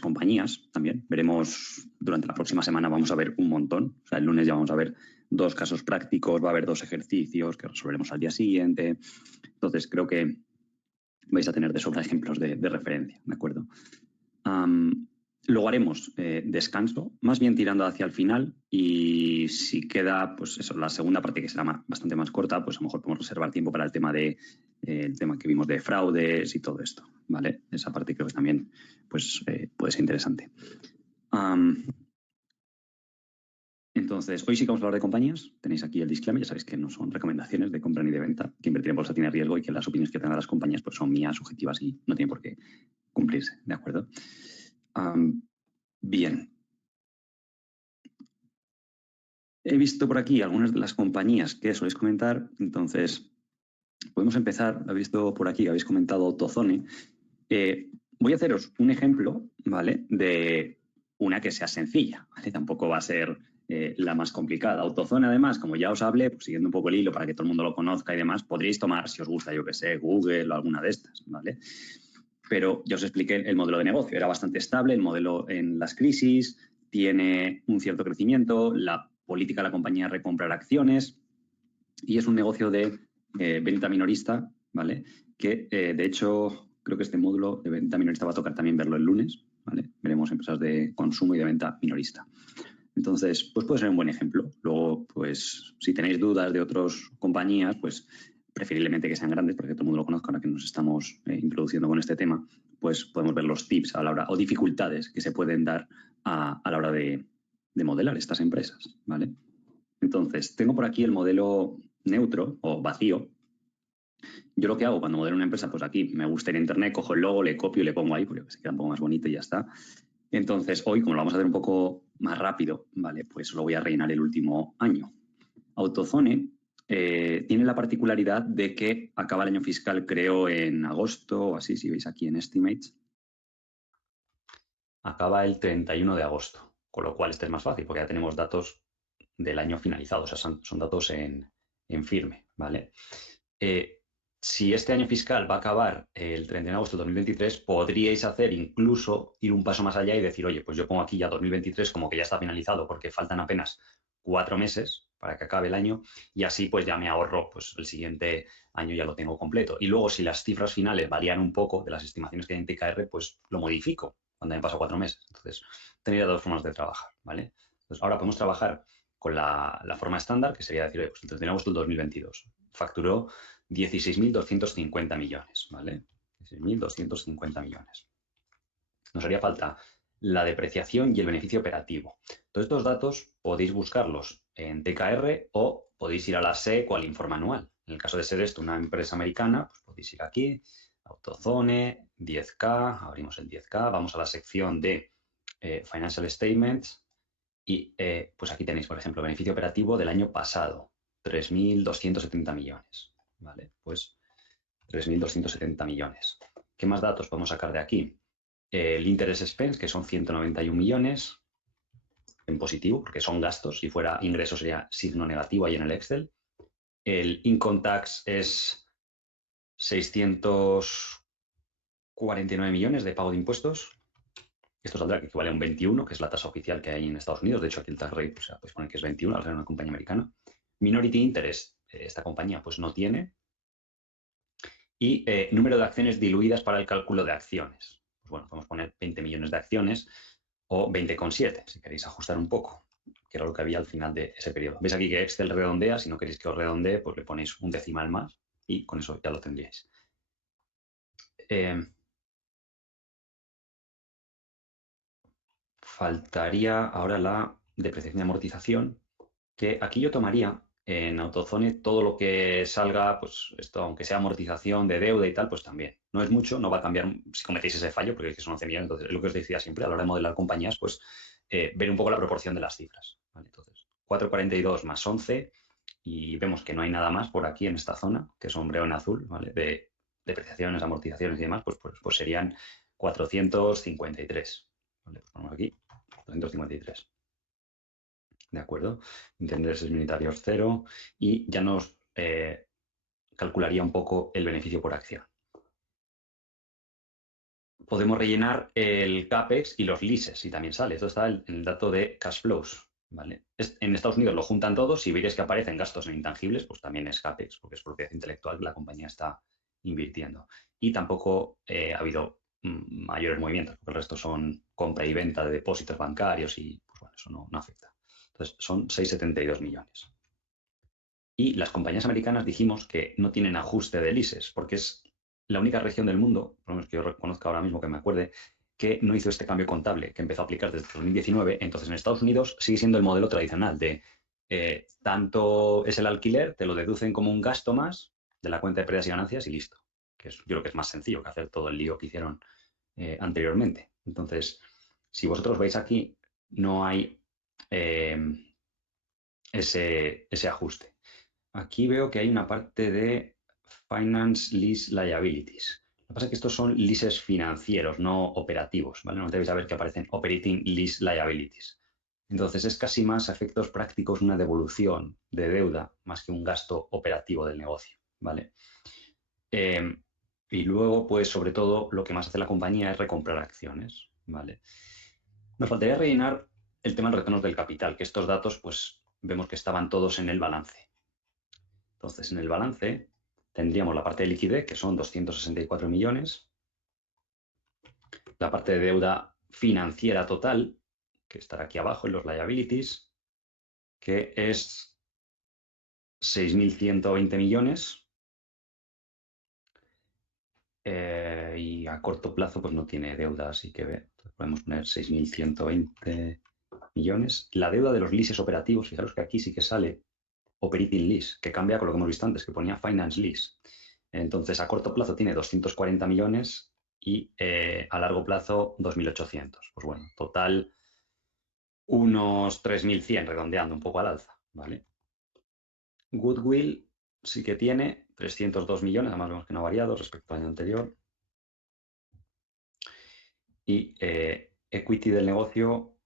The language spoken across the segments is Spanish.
compañías también. Veremos durante la próxima semana, vamos a ver un montón. O sea, el lunes ya vamos a ver 2 casos prácticos, va a haber 2 ejercicios que resolveremos al día siguiente. Entonces, creo que vais a tener de sobra ejemplos de referencia, ¿de acuerdo? Luego haremos descanso, más bien tirando hacia el final, y si queda, pues eso, la segunda parte que será bastante más corta, pues a lo mejor podemos reservar tiempo para el tema el tema que vimos de fraudes y todo esto, ¿vale? Esa parte creo que también pues, puede ser interesante. Entonces, hoy sí que vamos a hablar de compañías. Tenéis aquí el disclaimer, ya sabéis que no son recomendaciones de compra ni de venta, que invertir en bolsa tiene riesgo y que las opiniones que tengan las compañías pues, son mías, subjetivas y no tienen por qué cumplirse, ¿de acuerdo? Bien. He visto por aquí algunas de las compañías que soléis comentar, entonces podemos empezar. He visto por aquí que habéis comentado AutoZone. Voy a haceros un ejemplo, ¿vale?, de una que sea sencilla, ¿vale? Tampoco va a ser la más complicada. AutoZone, además, como ya os hablé, pues siguiendo un poco el hilo para que todo el mundo lo conozca y demás, podríais tomar, si os gusta, yo que sé, Google o alguna de estas, ¿vale? Pero ya os expliqué el modelo de negocio. Era bastante estable, el modelo en las crisis, tiene un cierto crecimiento, la política de la compañía es recomprar acciones y es un negocio de venta minorista, ¿vale? Que, de hecho, creo que este módulo de venta minorista va a tocar también verlo el lunes, ¿vale? Veremos empresas de consumo y de venta minorista. Entonces, pues puede ser un buen ejemplo. Luego, pues, si tenéis dudas de otras compañías, pues preferiblemente que sean grandes, porque todo el mundo lo conozca ahora que nos estamos introduciendo con este tema, pues podemos ver los tips a la hora, o dificultades que se pueden dar a la hora de modelar estas empresas, ¿vale? Entonces, tengo por aquí el modelo neutro o vacío. Yo lo que hago cuando modelo una empresa, pues aquí me gusta ir a internet, cojo el logo, le copio y le pongo ahí, porque se queda un poco más bonito y ya está. Entonces, hoy, como lo vamos a hacer un poco más rápido, ¿vale?, pues lo voy a rellenar el último año. AutoZone tiene la particularidad de que acaba el año fiscal, creo, en agosto o así, si veis aquí en Estimates. Acaba el 31 de agosto, con lo cual este es más fácil porque ya tenemos datos del año finalizado, o sea, son datos en firme, ¿vale? Si este año fiscal va a acabar el 31 de agosto de 2023, podríais incluso ir un paso más allá y decir, oye, pues yo pongo aquí ya 2023 como que ya está finalizado porque faltan apenas 4 meses para que acabe el año y así pues ya me ahorro, pues el siguiente año ya lo tengo completo. Y luego si las cifras finales varían un poco de las estimaciones que hay en TKR, pues lo modifico cuando me paso 4 meses. Entonces, tendría 2 formas de trabajar, ¿vale? Entonces, ahora podemos trabajar con la forma estándar, que sería decir, oye, pues el 31 de agosto del 2022 facturó 16.250 millones, ¿vale? 16.250 millones. Nos haría falta la depreciación y el beneficio operativo. Todos estos datos podéis buscarlos en TKR o podéis ir a la SEC o al informe anual. En el caso de ser esto una empresa americana, pues podéis ir aquí, AutoZone, 10K, abrimos el 10K, vamos a la sección de Financial Statements y pues aquí tenéis, por ejemplo, beneficio operativo del año pasado, 3.270 millones. Vale, pues 3.270 millones. ¿Qué más datos podemos sacar de aquí? El interest expense, que son 191 millones, en positivo, porque son gastos. Si fuera ingreso sería signo negativo ahí en el Excel. El income tax es 649 millones de pago de impuestos. Esto saldrá que equivale a un 21, que es la tasa oficial que hay en Estados Unidos. De hecho, aquí el tax rate, o sea, pues poner que es 21, al ser una compañía americana. Minority interest, esta compañía pues no tiene. Y número de acciones diluidas para el cálculo de acciones. Pues bueno, podemos poner 20 millones de acciones o 20,7, si queréis ajustar un poco, que era lo que había al final de ese periodo. Veis aquí que Excel redondea, si no queréis que os redondee, pues le ponéis un decimal más y con eso ya lo tendríais. Faltaría ahora la depreciación y amortización, que aquí yo tomaría en AutoZone todo lo que salga, pues esto, aunque sea amortización de deuda y tal, pues también. No es mucho, no va a cambiar si cometéis ese fallo, porque es que son 11 millones. Entonces, es lo que os decía siempre a la hora de modelar compañías, pues ver un poco la proporción de las cifras. ¿Vale? Entonces, 4,42 más 11 y vemos que no hay nada más por aquí en esta zona, que es sombrero en azul, ¿vale?, de depreciaciones, amortizaciones y demás, pues serían 453. ¿Vale? Pues ponemos aquí 453. ¿De acuerdo? Intereses unitarios 0 y ya nos calcularía un poco el beneficio por acción. podemos rellenar el CAPEX y los leases, y también sale. Esto está en el dato de cash flows, ¿vale? En Estados Unidos lo juntan todos. Si veréis que aparecen gastos en intangibles, pues también es CAPEX, porque es propiedad intelectual que la compañía está invirtiendo. Y tampoco ha habido mayores movimientos, porque el resto son compra y venta de depósitos bancarios y, pues bueno, eso no afecta. Entonces, son 6,72 millones. Y las compañías americanas dijimos que no tienen ajuste de leases, porque es la única región del mundo, por lo menos que yo reconozco ahora mismo que me acuerde, que no hizo este cambio contable, que empezó a aplicar desde 2019. Entonces, en Estados Unidos sigue siendo el modelo tradicional de tanto es el alquiler, te lo deducen como un gasto más de la cuenta de pérdidas y ganancias y listo. Que es, yo creo que es más sencillo que hacer todo el lío que hicieron anteriormente. Entonces, si vosotros veis aquí, no hay ese ajuste. Aquí veo que hay una parte de Finance Lease Liabilities. Lo que pasa es que estos son leases financieros, no operativos, ¿vale? No debéis saber que aparecen Operating Lease Liabilities. Entonces es casi más a efectos prácticos una devolución de deuda más que un gasto operativo del negocio, ¿vale? Y luego, pues sobre todo, lo que más hace la compañía es recomprar acciones, ¿vale? Nos faltaría rellenar el tema de retornos del capital, que estos datos, pues vemos que estaban todos en el balance. Entonces, en el balance tendríamos la parte de liquidez, que son 264 millones, la parte de deuda financiera total, que estará aquí abajo en los liabilities, que es 6.120 millones, y a corto plazo pues no tiene deuda, así que podemos poner 6.120 millones. La deuda de los leases operativos, fijaros que aquí sí que sale Operating Lease, que cambia con lo que hemos visto antes, que ponía Finance Lease. Entonces, a corto plazo tiene 240 millones y a largo plazo 2.800. Pues bueno, total unos 3.100, redondeando un poco al alza, ¿vale? Goodwill sí que tiene 302 millones, además vemos que no ha variado respecto al año anterior. Y equity del negocio,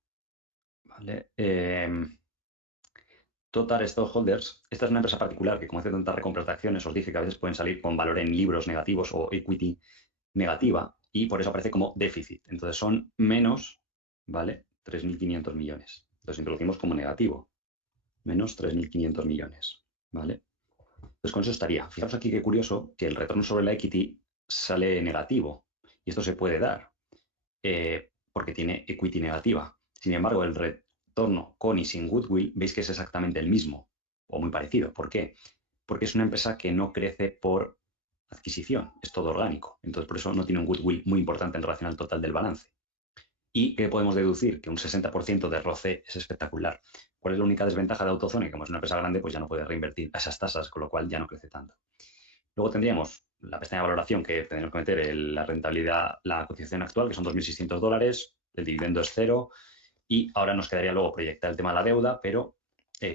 ¿vale? Total Stockholders, esta es una empresa particular que, como hace tantas recompras de acciones, os dije que a veces pueden salir con valor en libros negativos o equity negativa, y por eso aparece como déficit. Entonces son menos, ¿vale? 3.500 millones. Entonces introducimos como negativo, menos 3.500 millones, ¿vale? Entonces con eso estaría. Fijaros aquí qué curioso que el retorno sobre la equity sale negativo, y esto se puede dar porque tiene equity negativa. Sin embargo, el retorno con y sin goodwill, veis que es exactamente el mismo, o muy parecido. ¿Por qué? Porque es una empresa que no crece por adquisición, es todo orgánico. Entonces, por eso no tiene un goodwill muy importante en relación al total del balance. ¿Y qué podemos deducir? Que un 60% de ROCE es espectacular. ¿Cuál es la única desventaja de AutoZone? Como es una empresa grande, pues ya no puede reinvertir a esas tasas, con lo cual ya no crece tanto. Luego tendríamos la pestaña de valoración, que tendríamos que meter la rentabilidad, la cotización actual, que son $2.600, el dividendo es cero, y ahora nos quedaría luego proyectar el tema de la deuda, pero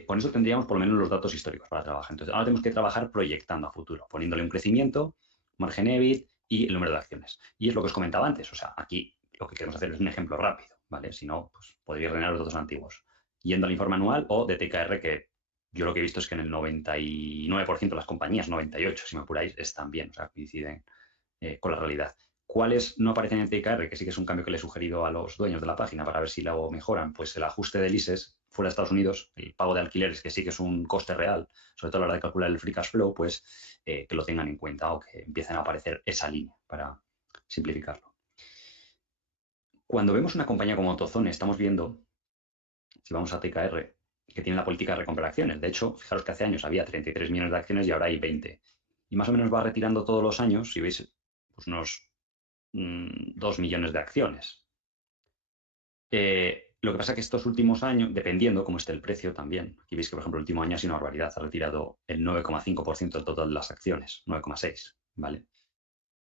con eso tendríamos por lo menos los datos históricos para trabajar. Entonces, ahora tenemos que trabajar proyectando a futuro, poniéndole un crecimiento, margen EBIT y el número de acciones. Y es lo que os comentaba antes, o sea, aquí lo que queremos hacer es un ejemplo rápido, ¿vale? Si no, pues podría rellenar los datos antiguos. Yendo al informe anual o de TKR, que yo lo que he visto es que en el 99% de las compañías, 98% si me apuráis, están bien, o sea, coinciden con la realidad. ¿Cuáles no aparecen en TKR? Que sí que es un cambio que le he sugerido a los dueños de la página para ver si lo mejoran. Pues el ajuste de leases fuera de Estados Unidos, el pago de alquileres, que sí que es un coste real, sobre todo a la hora de calcular el free cash flow, pues que lo tengan en cuenta o que empiecen a aparecer esa línea para simplificarlo. Cuando vemos una compañía como AutoZone, estamos viendo, si vamos a TKR, que tiene la política de recomprar acciones. De hecho, fijaros que hace años había 33 millones de acciones y ahora hay 20. Y más o menos va retirando todos los años, si veis, pues unos 2 millones de acciones. Lo que pasa es que estos últimos años, dependiendo cómo esté el precio también, aquí veis que, por ejemplo, el último año ha sido una barbaridad, ha retirado el 9,5% del total de las acciones, 9,6%, ¿vale?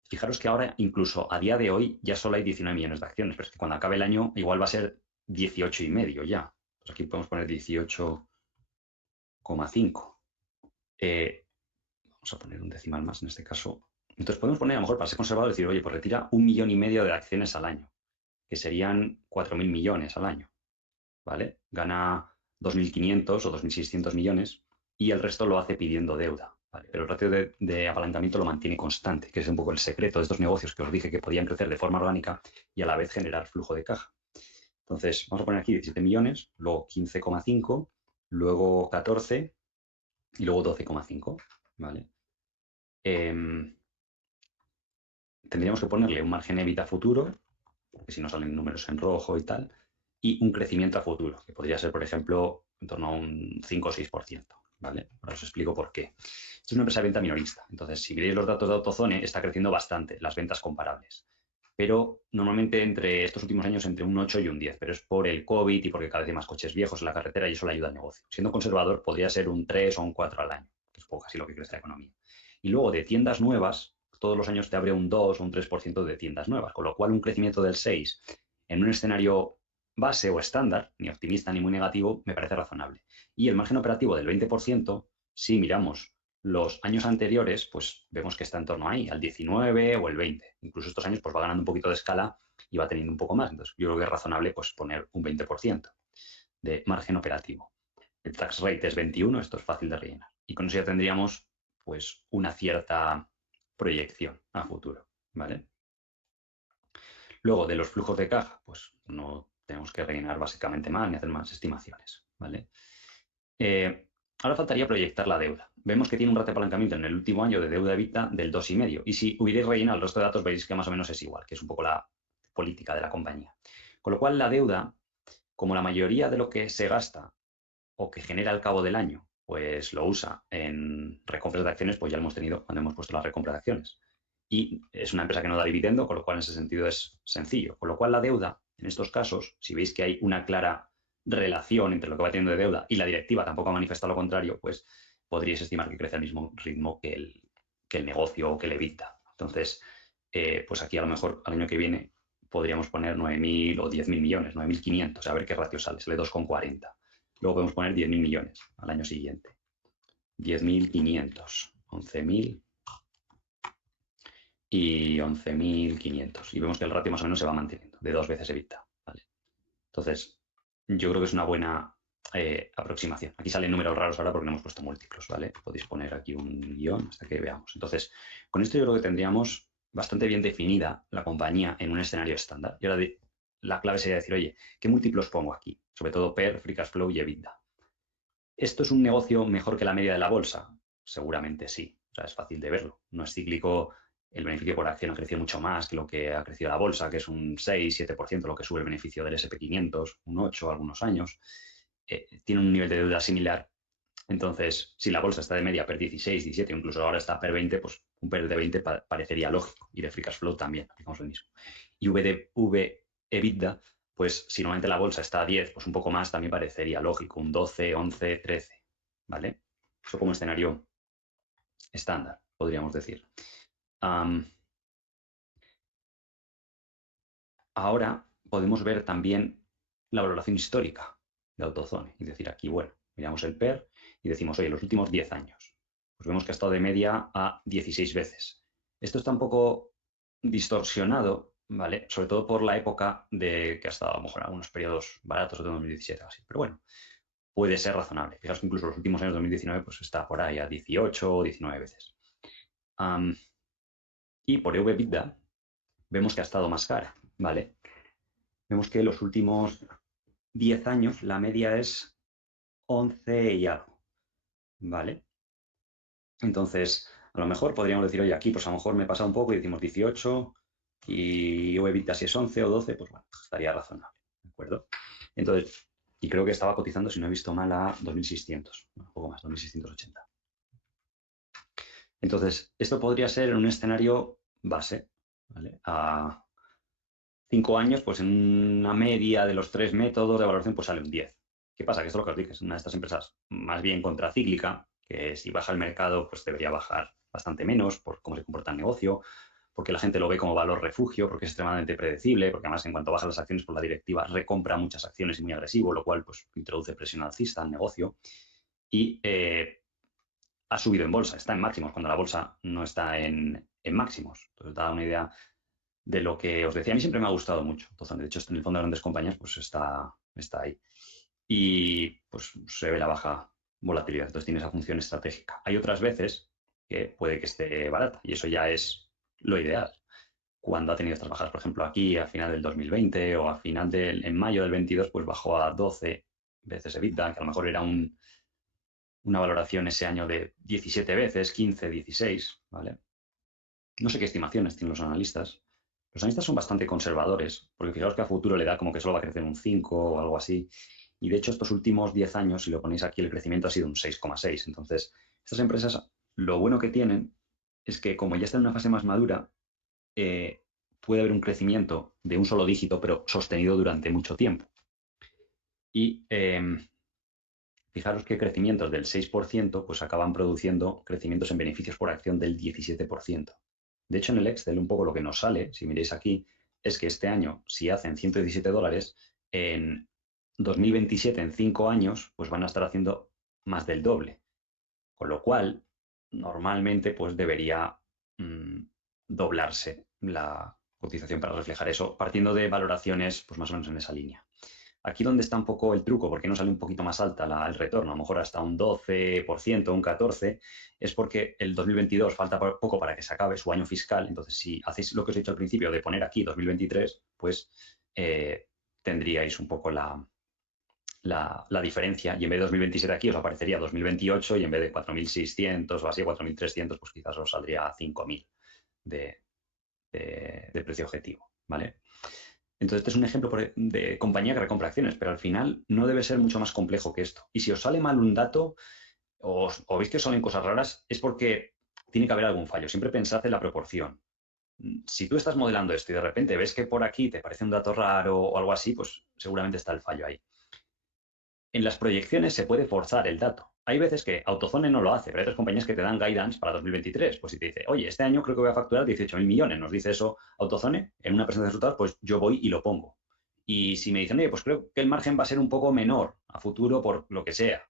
Fijaros que ahora, incluso a día de hoy, ya solo hay 19 millones de acciones, pero es que cuando acabe el año igual va a ser 18,5 ya. Pues aquí podemos poner 18,5. Vamos a poner un decimal más en este caso. Entonces podemos poner, a lo mejor, para ser conservador, decir, oye, pues retira 1,5 millones de acciones al año, que serían 4.000 millones al año, ¿vale? Gana 2.500 o 2.600 millones y el resto lo hace pidiendo deuda. ¿vale? Pero el ratio de apalancamiento lo mantiene constante, que es un poco el secreto de estos negocios que os dije que podían crecer de forma orgánica y a la vez generar flujo de caja. Entonces, vamos a poner aquí 17 millones, luego 15,5, luego 14 y luego 12,5, ¿vale? Tendríamos que ponerle un margen EBITDA futuro, porque si no salen números en rojo y tal, y un crecimiento a futuro, que podría ser, por ejemplo, en torno a un 5 o 6%, ¿vale? Ahora os explico por qué. Esto es una empresa de venta minorista. Entonces, si veis los datos de AutoZone, está creciendo bastante, las ventas comparables. Pero normalmente entre estos últimos años entre un 8 y un 10, pero es por el COVID y porque cada vez hay más coches viejos en la carretera y eso le ayuda al negocio. Siendo conservador, podría ser un 3 o un 4 al año, que es poco casi lo que crece la economía. Y luego de tiendas nuevas, todos los años te abre un 2 o un 3% de tiendas nuevas, con lo cual un crecimiento del 6 en un escenario base o estándar, ni optimista ni muy negativo, me parece razonable. Y el margen operativo del 20%, si miramos los años anteriores, pues vemos que está en torno ahí, al 19 o el 20. Incluso estos años pues va ganando un poquito de escala y va teniendo un poco más. Entonces yo creo que es razonable pues poner un 20% de margen operativo. El tax rate es 21, esto es fácil de rellenar. Y con eso ya tendríamos pues una cierta proyección a futuro, ¿vale? Luego, de los flujos de caja, pues no tenemos que rellenar básicamente más ni hacer más estimaciones, ¿vale? Ahora faltaría proyectar la deuda. Vemos que tiene un ratio de apalancamiento en el último año de deuda EBITDA del 2,5. Y si hubierais rellenado el resto de datos, veréis que más o menos es igual, que es un poco la política de la compañía. Con lo cual, la deuda, como la mayoría de lo que se gasta o que genera al cabo del año, pues lo usa en recompras de acciones, pues ya lo hemos tenido cuando hemos puesto la recompra de acciones. Y es una empresa que no da dividendo, con lo cual en ese sentido es sencillo. Con lo cual la deuda, en estos casos, si veis que hay una clara relación entre lo que va teniendo de deuda y la directiva tampoco ha manifestado lo contrario, pues podríais estimar que crece al mismo ritmo que el negocio o que el EBITDA. Entonces, pues aquí a lo mejor al año que viene podríamos poner 9.000 o 10.000 millones, 9.500, a ver qué ratio sale, sale 2,40. Luego podemos poner 10.000 millones al año siguiente. 10.500, 11.000 y 11.500. Y vemos que el ratio más o menos se va manteniendo, de 2 veces EBITDA. ¿Vale? Entonces, yo creo que es una buena aproximación. Aquí salen números raros ahora porque no hemos puesto múltiplos, ¿vale? Podéis poner aquí un guión hasta que veamos. Entonces, con esto yo creo que tendríamos bastante bien definida la compañía en un escenario estándar. Y ahora la clave sería decir, oye, ¿qué múltiplos pongo aquí? Sobre todo PER, Free Cash Flow y EBITDA. ¿Esto es un negocio mejor que la media de la bolsa? Seguramente sí. O sea, es fácil de verlo. No es cíclico. El beneficio por acción ha crecido mucho más que lo que ha crecido la bolsa, que es un 6-7%, lo que sube el beneficio del S&P 500, un 8 algunos años. Tiene un nivel de deuda similar. Entonces, si la bolsa está de media PER 16, 17, incluso ahora está PER 20, pues un PER de 20 parecería lógico. Y de Free Cash Flow también, aplicamos lo mismo. Y V EBITDA, pues si normalmente la bolsa está a 10, pues un poco más también parecería lógico, un 12, 11, 13, ¿vale? Eso como escenario estándar, podríamos decir. Ahora podemos ver también la valoración histórica de AutoZone. Y decir aquí, bueno, miramos el PER y decimos, oye, los últimos 10 años. Pues vemos que ha estado de media a 16 veces. Esto está un poco distorsionado, ¿vale? Sobre todo por la época de que ha estado a lo mejor en algunos periodos baratos, de 2017 o así. Pero bueno, puede ser razonable. Fijaos que incluso los últimos años de 2019 pues está por ahí a 18 o 19 veces. Y por EV/EBITDA vemos que ha estado más cara, ¿vale? Vemos que los últimos 10 años la media es 11 y algo, ¿vale? Entonces, a lo mejor podríamos decir, oye, aquí pues a lo mejor me pasa un poco y decimos 18 y EBITDA si es 11 o 12, pues bueno, estaría razonable, ¿de acuerdo? Entonces, y creo que estaba cotizando, si no he visto mal, a 2.600, un poco más, 2.680. Entonces, esto podría ser en un escenario base, ¿vale? A 5 años, pues en una media de los 3 métodos de valoración, pues sale un 10. ¿Qué pasa? Que esto es lo que os dije, es una de estas empresas más bien contracíclica, que si baja el mercado, pues debería bajar bastante menos por cómo se comporta el negocio, porque la gente lo ve como valor refugio, porque es extremadamente predecible, porque además en cuanto bajan las acciones por la directiva, recompra muchas acciones y muy agresivo, lo cual pues introduce presión alcista al negocio. Y ha subido en bolsa, está en máximos, cuando la bolsa no está en máximos. Entonces da una idea de lo que os decía. A mí siempre me ha gustado mucho. Entonces, de hecho, en el fondo de grandes compañías pues está ahí. Y pues se ve la baja volatilidad. Entonces tiene esa función estratégica. Hay otras veces que puede que esté barata y eso ya es lo ideal. Cuando ha tenido estas bajadas, por ejemplo, aquí a final del 2020 o a final en mayo del 22, pues bajó a 12 veces EBITDA, que a lo mejor era una valoración ese año de 17 veces, 15, 16, ¿vale? No sé qué estimaciones tienen los analistas. Los analistas son bastante conservadores, porque fijaos que a futuro le da como que solo va a crecer un 5 o algo así. Y de hecho, estos últimos 10 años, si lo ponéis aquí, el crecimiento ha sido un 6,6. Entonces, estas empresas, lo bueno que tienen es que como ya están en una fase más madura, puede haber un crecimiento de un solo dígito, pero sostenido durante mucho tiempo. Y fijaros que crecimientos del 6% pues acaban produciendo crecimientos en beneficios por acción del 17%. De hecho, en el Excel un poco lo que nos sale, si miréis aquí, es que este año, si hacen $117, en 2027, en 5 años, pues van a estar haciendo más del doble. Con lo cual, normalmente, pues debería doblarse la cotización para reflejar eso, partiendo de valoraciones pues más o menos en esa línea. Aquí donde está un poco el truco, porque no sale un poquito más alta el retorno, a lo mejor hasta un 12%, un 14%, es porque el 2022 falta poco para que se acabe su año fiscal. Entonces, si hacéis lo que os he dicho al principio de poner aquí 2023, pues tendríais un poco la diferencia y en vez de 2027 aquí os aparecería 2028 y en vez de 4.600 o así 4.300, pues quizás os saldría 5.000 de precio objetivo, ¿vale? Entonces, este es un ejemplo de compañía que recompra acciones, pero al final no debe ser mucho más complejo que esto. Y si os sale mal un dato o veis que os salen cosas raras, es porque tiene que haber algún fallo. Siempre pensad en la proporción. Si tú estás modelando esto y de repente ves que por aquí te parece un dato raro o algo así, pues seguramente está el fallo ahí. En las proyecciones se puede forzar el dato. Hay veces que Autozone no lo hace, pero hay otras compañías que te dan guidance para 2023. Pues si te dice, oye, este año creo que voy a facturar 18.000 millones, nos dice eso Autozone en una presentación de resultados, pues yo voy y lo pongo. Y si me dicen, oye, pues creo que el margen va a ser un poco menor a futuro por lo que sea.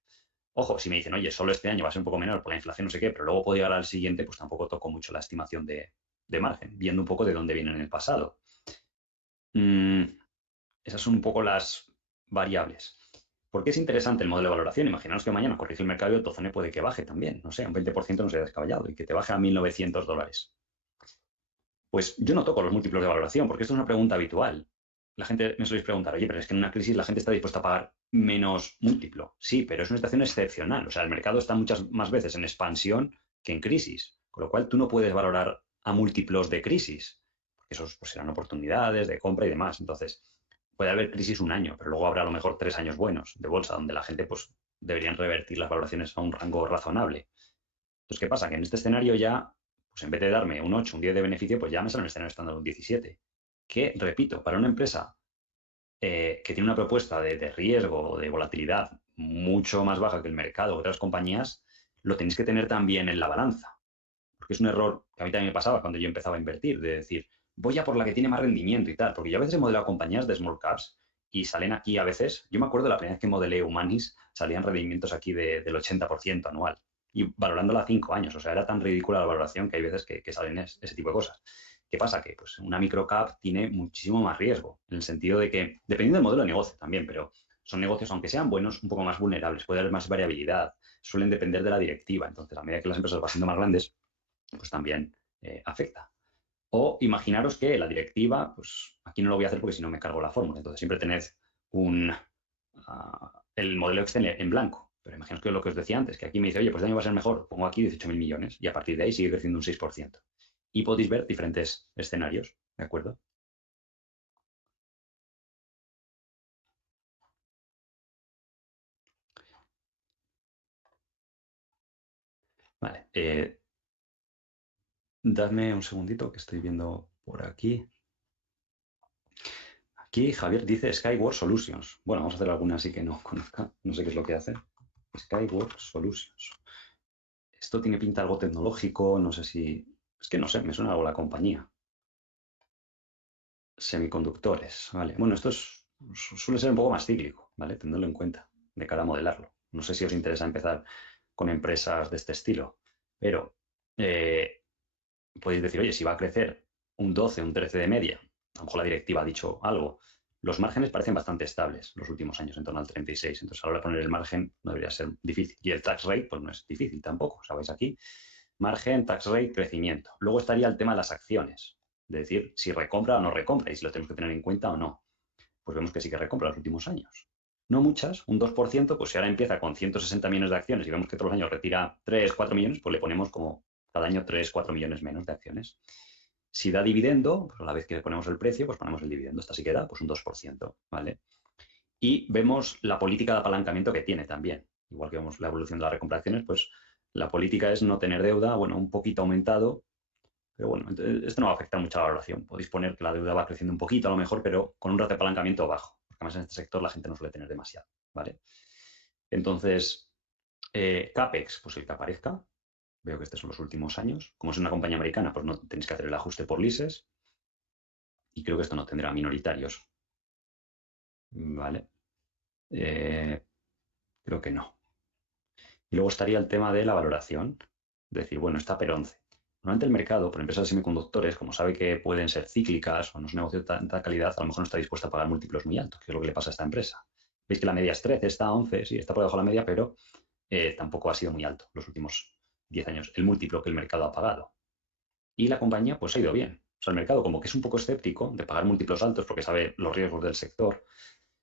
Ojo, si me dicen, oye, solo este año va a ser un poco menor por la inflación, no sé qué, pero luego puedo llegar al siguiente, pues tampoco toco mucho la estimación de margen, viendo un poco de dónde viene en el pasado. Esas son un poco las variables. ¿Por qué es interesante el modelo de valoración? Imaginaos que mañana corrige el mercado y Autozone puede que baje también. No sé, un 20% no sería descabellado y que te baje a $1.900. Pues yo no toco los múltiplos de valoración porque esto es una pregunta habitual. La gente me soléis preguntar, oye, pero es que en una crisis la gente está dispuesta a pagar menos múltiplo. Sí, pero es una situación excepcional. O sea, el mercado está muchas más veces en expansión que en crisis. Con lo cual tú no puedes valorar a múltiplos de crisis. Porque esos pues, serán oportunidades de compra y demás. Entonces, puede haber crisis un año, pero luego habrá a lo mejor 3 años buenos de bolsa donde la gente pues deberían revertir las valoraciones a un rango razonable. Entonces, ¿qué pasa? Que en este escenario ya, pues en vez de darme un 8, un 10 de beneficio, pues ya me sale un escenario estándar un 17. Que, repito, para una empresa que tiene una propuesta de riesgo o de volatilidad mucho más baja que el mercado o otras compañías, lo tenéis que tener también en la balanza. Porque es un error que a mí también me pasaba cuando yo empezaba a invertir, de decir, voy a por la que tiene más rendimiento y tal. Porque yo a veces he modelado compañías de small caps y salen aquí a veces, yo me acuerdo de la primera vez que modelé Humanis, salían rendimientos aquí del 80% anual y valorándola a 5 años. O sea, era tan ridícula la valoración que hay veces que salen ese tipo de cosas. ¿Qué pasa? Que pues, una microcap tiene muchísimo más riesgo, en el sentido de que, dependiendo del modelo de negocio también, pero son negocios, aunque sean buenos, un poco más vulnerables, puede haber más variabilidad, suelen depender de la directiva. Entonces, a medida que las empresas van siendo más grandes, pues también afecta. O imaginaros que la directiva, pues aquí no lo voy a hacer porque si no me cargo la fórmula. Entonces siempre tened el modelo Excel en blanco. Pero imaginaos que lo que os decía antes, que aquí me dice, oye, pues este año va a ser mejor, pongo aquí 18.000 millones y a partir de ahí sigue creciendo un 6%. Y podéis ver diferentes escenarios, ¿de acuerdo? Vale, dadme un segundito que estoy viendo por aquí. Aquí Javier dice Skyward Solutions. Bueno, vamos a hacer alguna así que no conozca. No sé qué es lo que hace. Skyward Solutions. Esto tiene pinta algo tecnológico, no sé si... Es que no sé, me suena algo la compañía. Semiconductores, ¿vale? Bueno, suele ser un poco más cíclico, ¿vale? Tendrlo en cuenta de cara a modelarlo. No sé si os interesa empezar con empresas de este estilo, pero podéis decir, oye, si va a crecer un 12, un 13 de media, a lo mejor la directiva ha dicho algo, los márgenes parecen bastante estables los últimos años, en torno al 36. Entonces, a la hora de poner el margen no debería ser difícil. Y el tax rate, pues no es difícil tampoco, ¿sabéis aquí? margen, tax rate, crecimiento. Luego estaría el tema de las acciones, es decir, si recompra o no recompra y si lo tenemos que tener en cuenta o no. Pues vemos que sí que recompra en los últimos años. No muchas, un 2%, pues si ahora empieza con 160 millones de acciones y vemos que todos los años retira 3, 4 millones, pues le ponemos como cada año 3, 4 millones menos de acciones. Si da dividendo, pues a la vez que le ponemos el precio, pues ponemos el dividendo. Esta sí que da, pues un 2%, ¿vale? Y vemos la política de apalancamiento que tiene también. Igual que vemos la evolución de las recompraciones, pues la política es no tener deuda, bueno, un poquito aumentado, pero bueno, esto no va a afectar mucho a la valoración. Podéis poner que la deuda va creciendo un poquito a lo mejor, pero con un ratio de apalancamiento bajo, porque además en este sector la gente no suele tener demasiado, ¿vale? Entonces, CAPEX, pues el que aparezca. Veo que estos son los últimos años. Como es una compañía americana, pues no tenéis que hacer el ajuste por leases. Y creo que esto no tendrá minoritarios. ¿Vale? Creo que no. Y luego estaría el tema de la valoración. Es decir, bueno, está per 11. Normalmente el mercado, por empresas de semiconductores, como sabe que pueden ser cíclicas o no es un negocio de tanta calidad, a lo mejor no está dispuesto a pagar múltiplos muy altos, que es lo que le pasa a esta empresa. Veis que la media es 13, está a 11, sí, está por debajo de la media, pero tampoco ha sido muy alto los últimos 10 años, el múltiplo que el mercado ha pagado. Y la compañía pues ha ido bien. O sea, el mercado como que es un poco escéptico de pagar múltiplos altos porque sabe los riesgos del sector,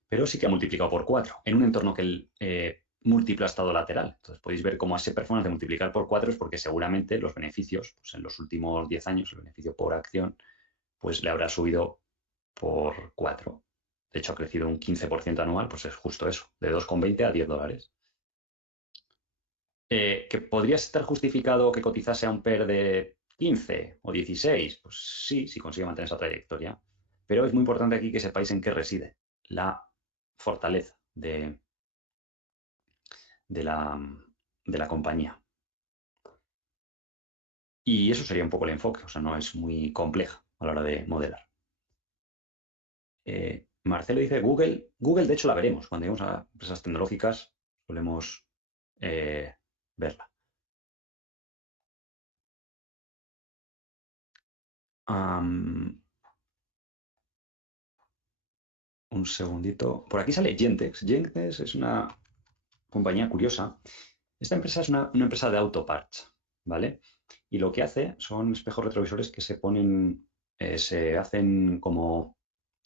pero sí que ha multiplicado por 4 en un entorno que el múltiplo ha estado lateral. Entonces podéis ver cómo ese performance de multiplicar por 4 es porque seguramente los beneficios, pues en los últimos 10 años, el beneficio por acción, pues le habrá subido por 4. De hecho, ha crecido un 15% anual, pues es justo eso, de 2,20 a $10. ¿Que podría estar justificado que cotizase a un PER de 15 o 16? Pues sí, si consigue mantener esa trayectoria. Pero es muy importante aquí que sepáis en qué reside la fortaleza de la, de la compañía. Y eso sería un poco el enfoque, o sea, no es muy compleja a la hora de modelar. Marcelo dice Google. Google, de hecho, la veremos. Cuando lleguemos a empresas tecnológicas, solemos verla. Un segundito. Por aquí sale Gentex. Gentex es una compañía curiosa. Esta empresa es una empresa de autoparts, ¿vale? Y lo que hace son espejos retrovisores que se ponen, se hacen como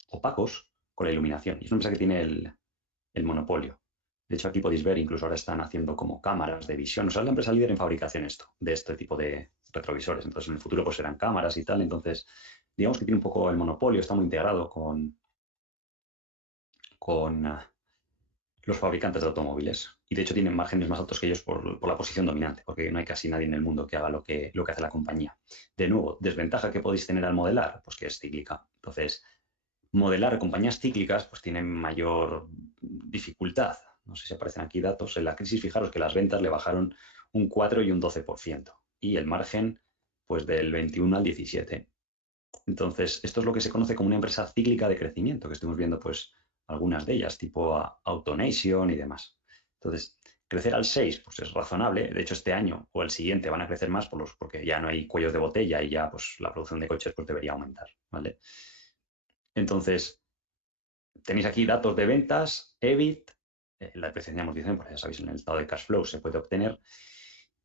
opacos con la iluminación. Y es una empresa que tiene el monopolio. De hecho, aquí podéis ver, incluso ahora están haciendo como cámaras de visión. O sea, es la empresa líder en fabricación de este tipo de retrovisores. Entonces, en el futuro pues serán cámaras y tal. Entonces, digamos que tiene un poco el monopolio, está muy integrado con los fabricantes de automóviles. Y de hecho tienen márgenes más altos que ellos por la posición dominante, porque no hay casi nadie en el mundo que haga lo que hace la compañía. De nuevo, desventaja que podéis tener al modelar, pues que es cíclica. Entonces, modelar compañías cíclicas pues tienen mayor dificultad. No sé si aparecen aquí datos. En la crisis, fijaros que las ventas le bajaron un 4 y un 12%. Y el margen, pues del 21 al 17. Entonces, esto es lo que se conoce como una empresa cíclica de crecimiento, que estuvimos viendo pues algunas de ellas, tipo Autonation y demás. Entonces, crecer al 6 pues es razonable. De hecho, este año o el siguiente van a crecer más porque ya no hay cuellos de botella y ya pues la producción de coches pues debería aumentar, ¿vale? Entonces, tenéis aquí datos de ventas, EBIT, la depreciación de amortización, porque ya sabéis, en el estado de cash flow se puede obtener.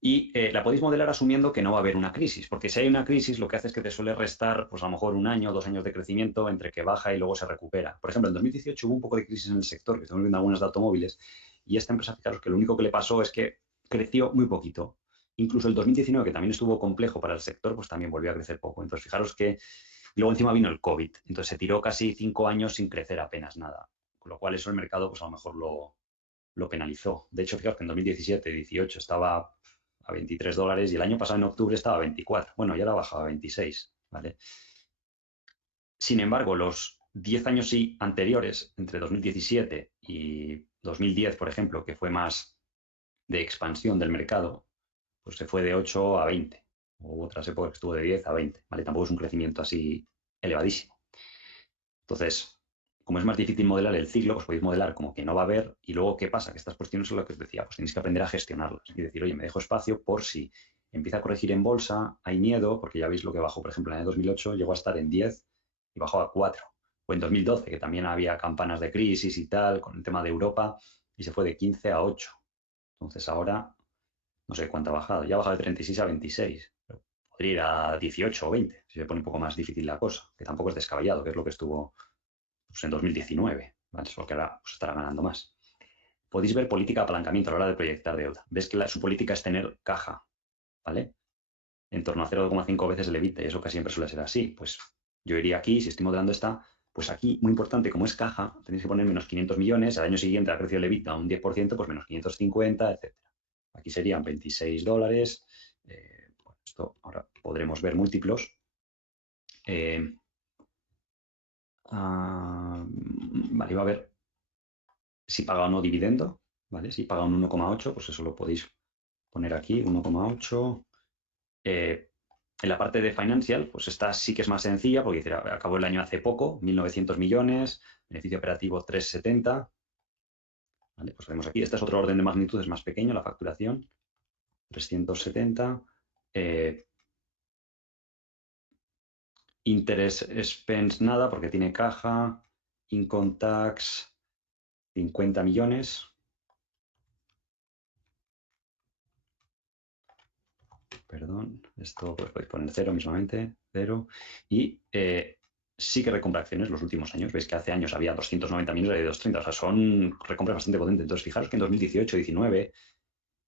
Y la podéis modelar asumiendo que no va a haber una crisis, porque si hay una crisis lo que hace es que te suele restar pues a lo mejor un año o 2 años de crecimiento entre que baja y luego se recupera. Por ejemplo, en 2018 hubo un poco de crisis en el sector, que estamos viendo algunas de automóviles, y esta empresa, fijaros que lo único que le pasó es que creció muy poquito. Incluso el 2019, que también estuvo complejo para el sector, pues también volvió a crecer poco. Entonces, fijaros que luego encima vino el COVID, entonces se tiró casi 5 años sin crecer apenas nada, con lo cual eso el mercado pues a lo mejor lo penalizó. De hecho, fijaros que en 2017-18 estaba a $23 y el año pasado en octubre estaba a 24. Bueno, ya la ha bajado a 26, ¿vale? Sin embargo, los 10 años anteriores, entre 2017 y 2010, por ejemplo, que fue más de expansión del mercado, pues se fue de 8 a 20. Hubo otras épocas que estuvo de 10 a 20, ¿vale? Tampoco es un crecimiento así elevadísimo. Entonces, como es más difícil modelar el ciclo, pues podéis modelar como que no va a haber y luego, ¿qué pasa? Que estas cuestiones son lo que os decía, pues tenéis que aprender a gestionarlas y decir, oye, me dejo espacio por si empieza a corregir en bolsa, hay miedo, porque ya veis lo que bajó, por ejemplo, en el año 2008 llegó a estar en 10 y bajó a 4. O en 2012, que también había campanas de crisis y tal, con el tema de Europa, y se fue de 15 a 8. Entonces ahora No sé cuánto ha bajado. Ya ha bajado de 36 a 26. Podría ir a 18 o 20, si se pone un poco más difícil la cosa, que tampoco es descabellado, que es lo que estuvo pues, en 2019, ¿vale? Solo que ahora pues, estará ganando más. Podéis ver política de apalancamiento a la hora de proyectar deuda. Ves que su política es tener caja, ¿vale? En torno a 0,5 veces el EBITDA, y eso casi siempre suele ser así. Pues yo iría aquí, si estoy modelando esta, pues aquí, muy importante, como es caja, tenéis que poner menos 500 millones, al año siguiente ha crecido el EBITDA un 10%, pues menos 550, etc. Aquí serían 26 dólares. Bueno, esto ahora podremos ver múltiplos. Vale, va a ver si paga o no dividendo, ¿vale? Si paga un 1,8, pues eso lo podéis poner aquí, 1,8. En la parte de financial, pues esta sí que es más sencilla, porque dice, acabó el año hace poco, 1.900 millones, beneficio operativo 370. ¿Vale? Pues vemos aquí, este es otro orden de magnitud, es más pequeño, la facturación, 370. Interest expense nada, porque tiene caja. Income tax, 50 millones. Perdón, esto pues podéis poner 0 mismamente, 0. Y sí que recompra acciones los últimos años. Veis que hace años había 290 millones y 230. O sea, son recompras bastante potentes. Entonces, fijaros que en 2018-19,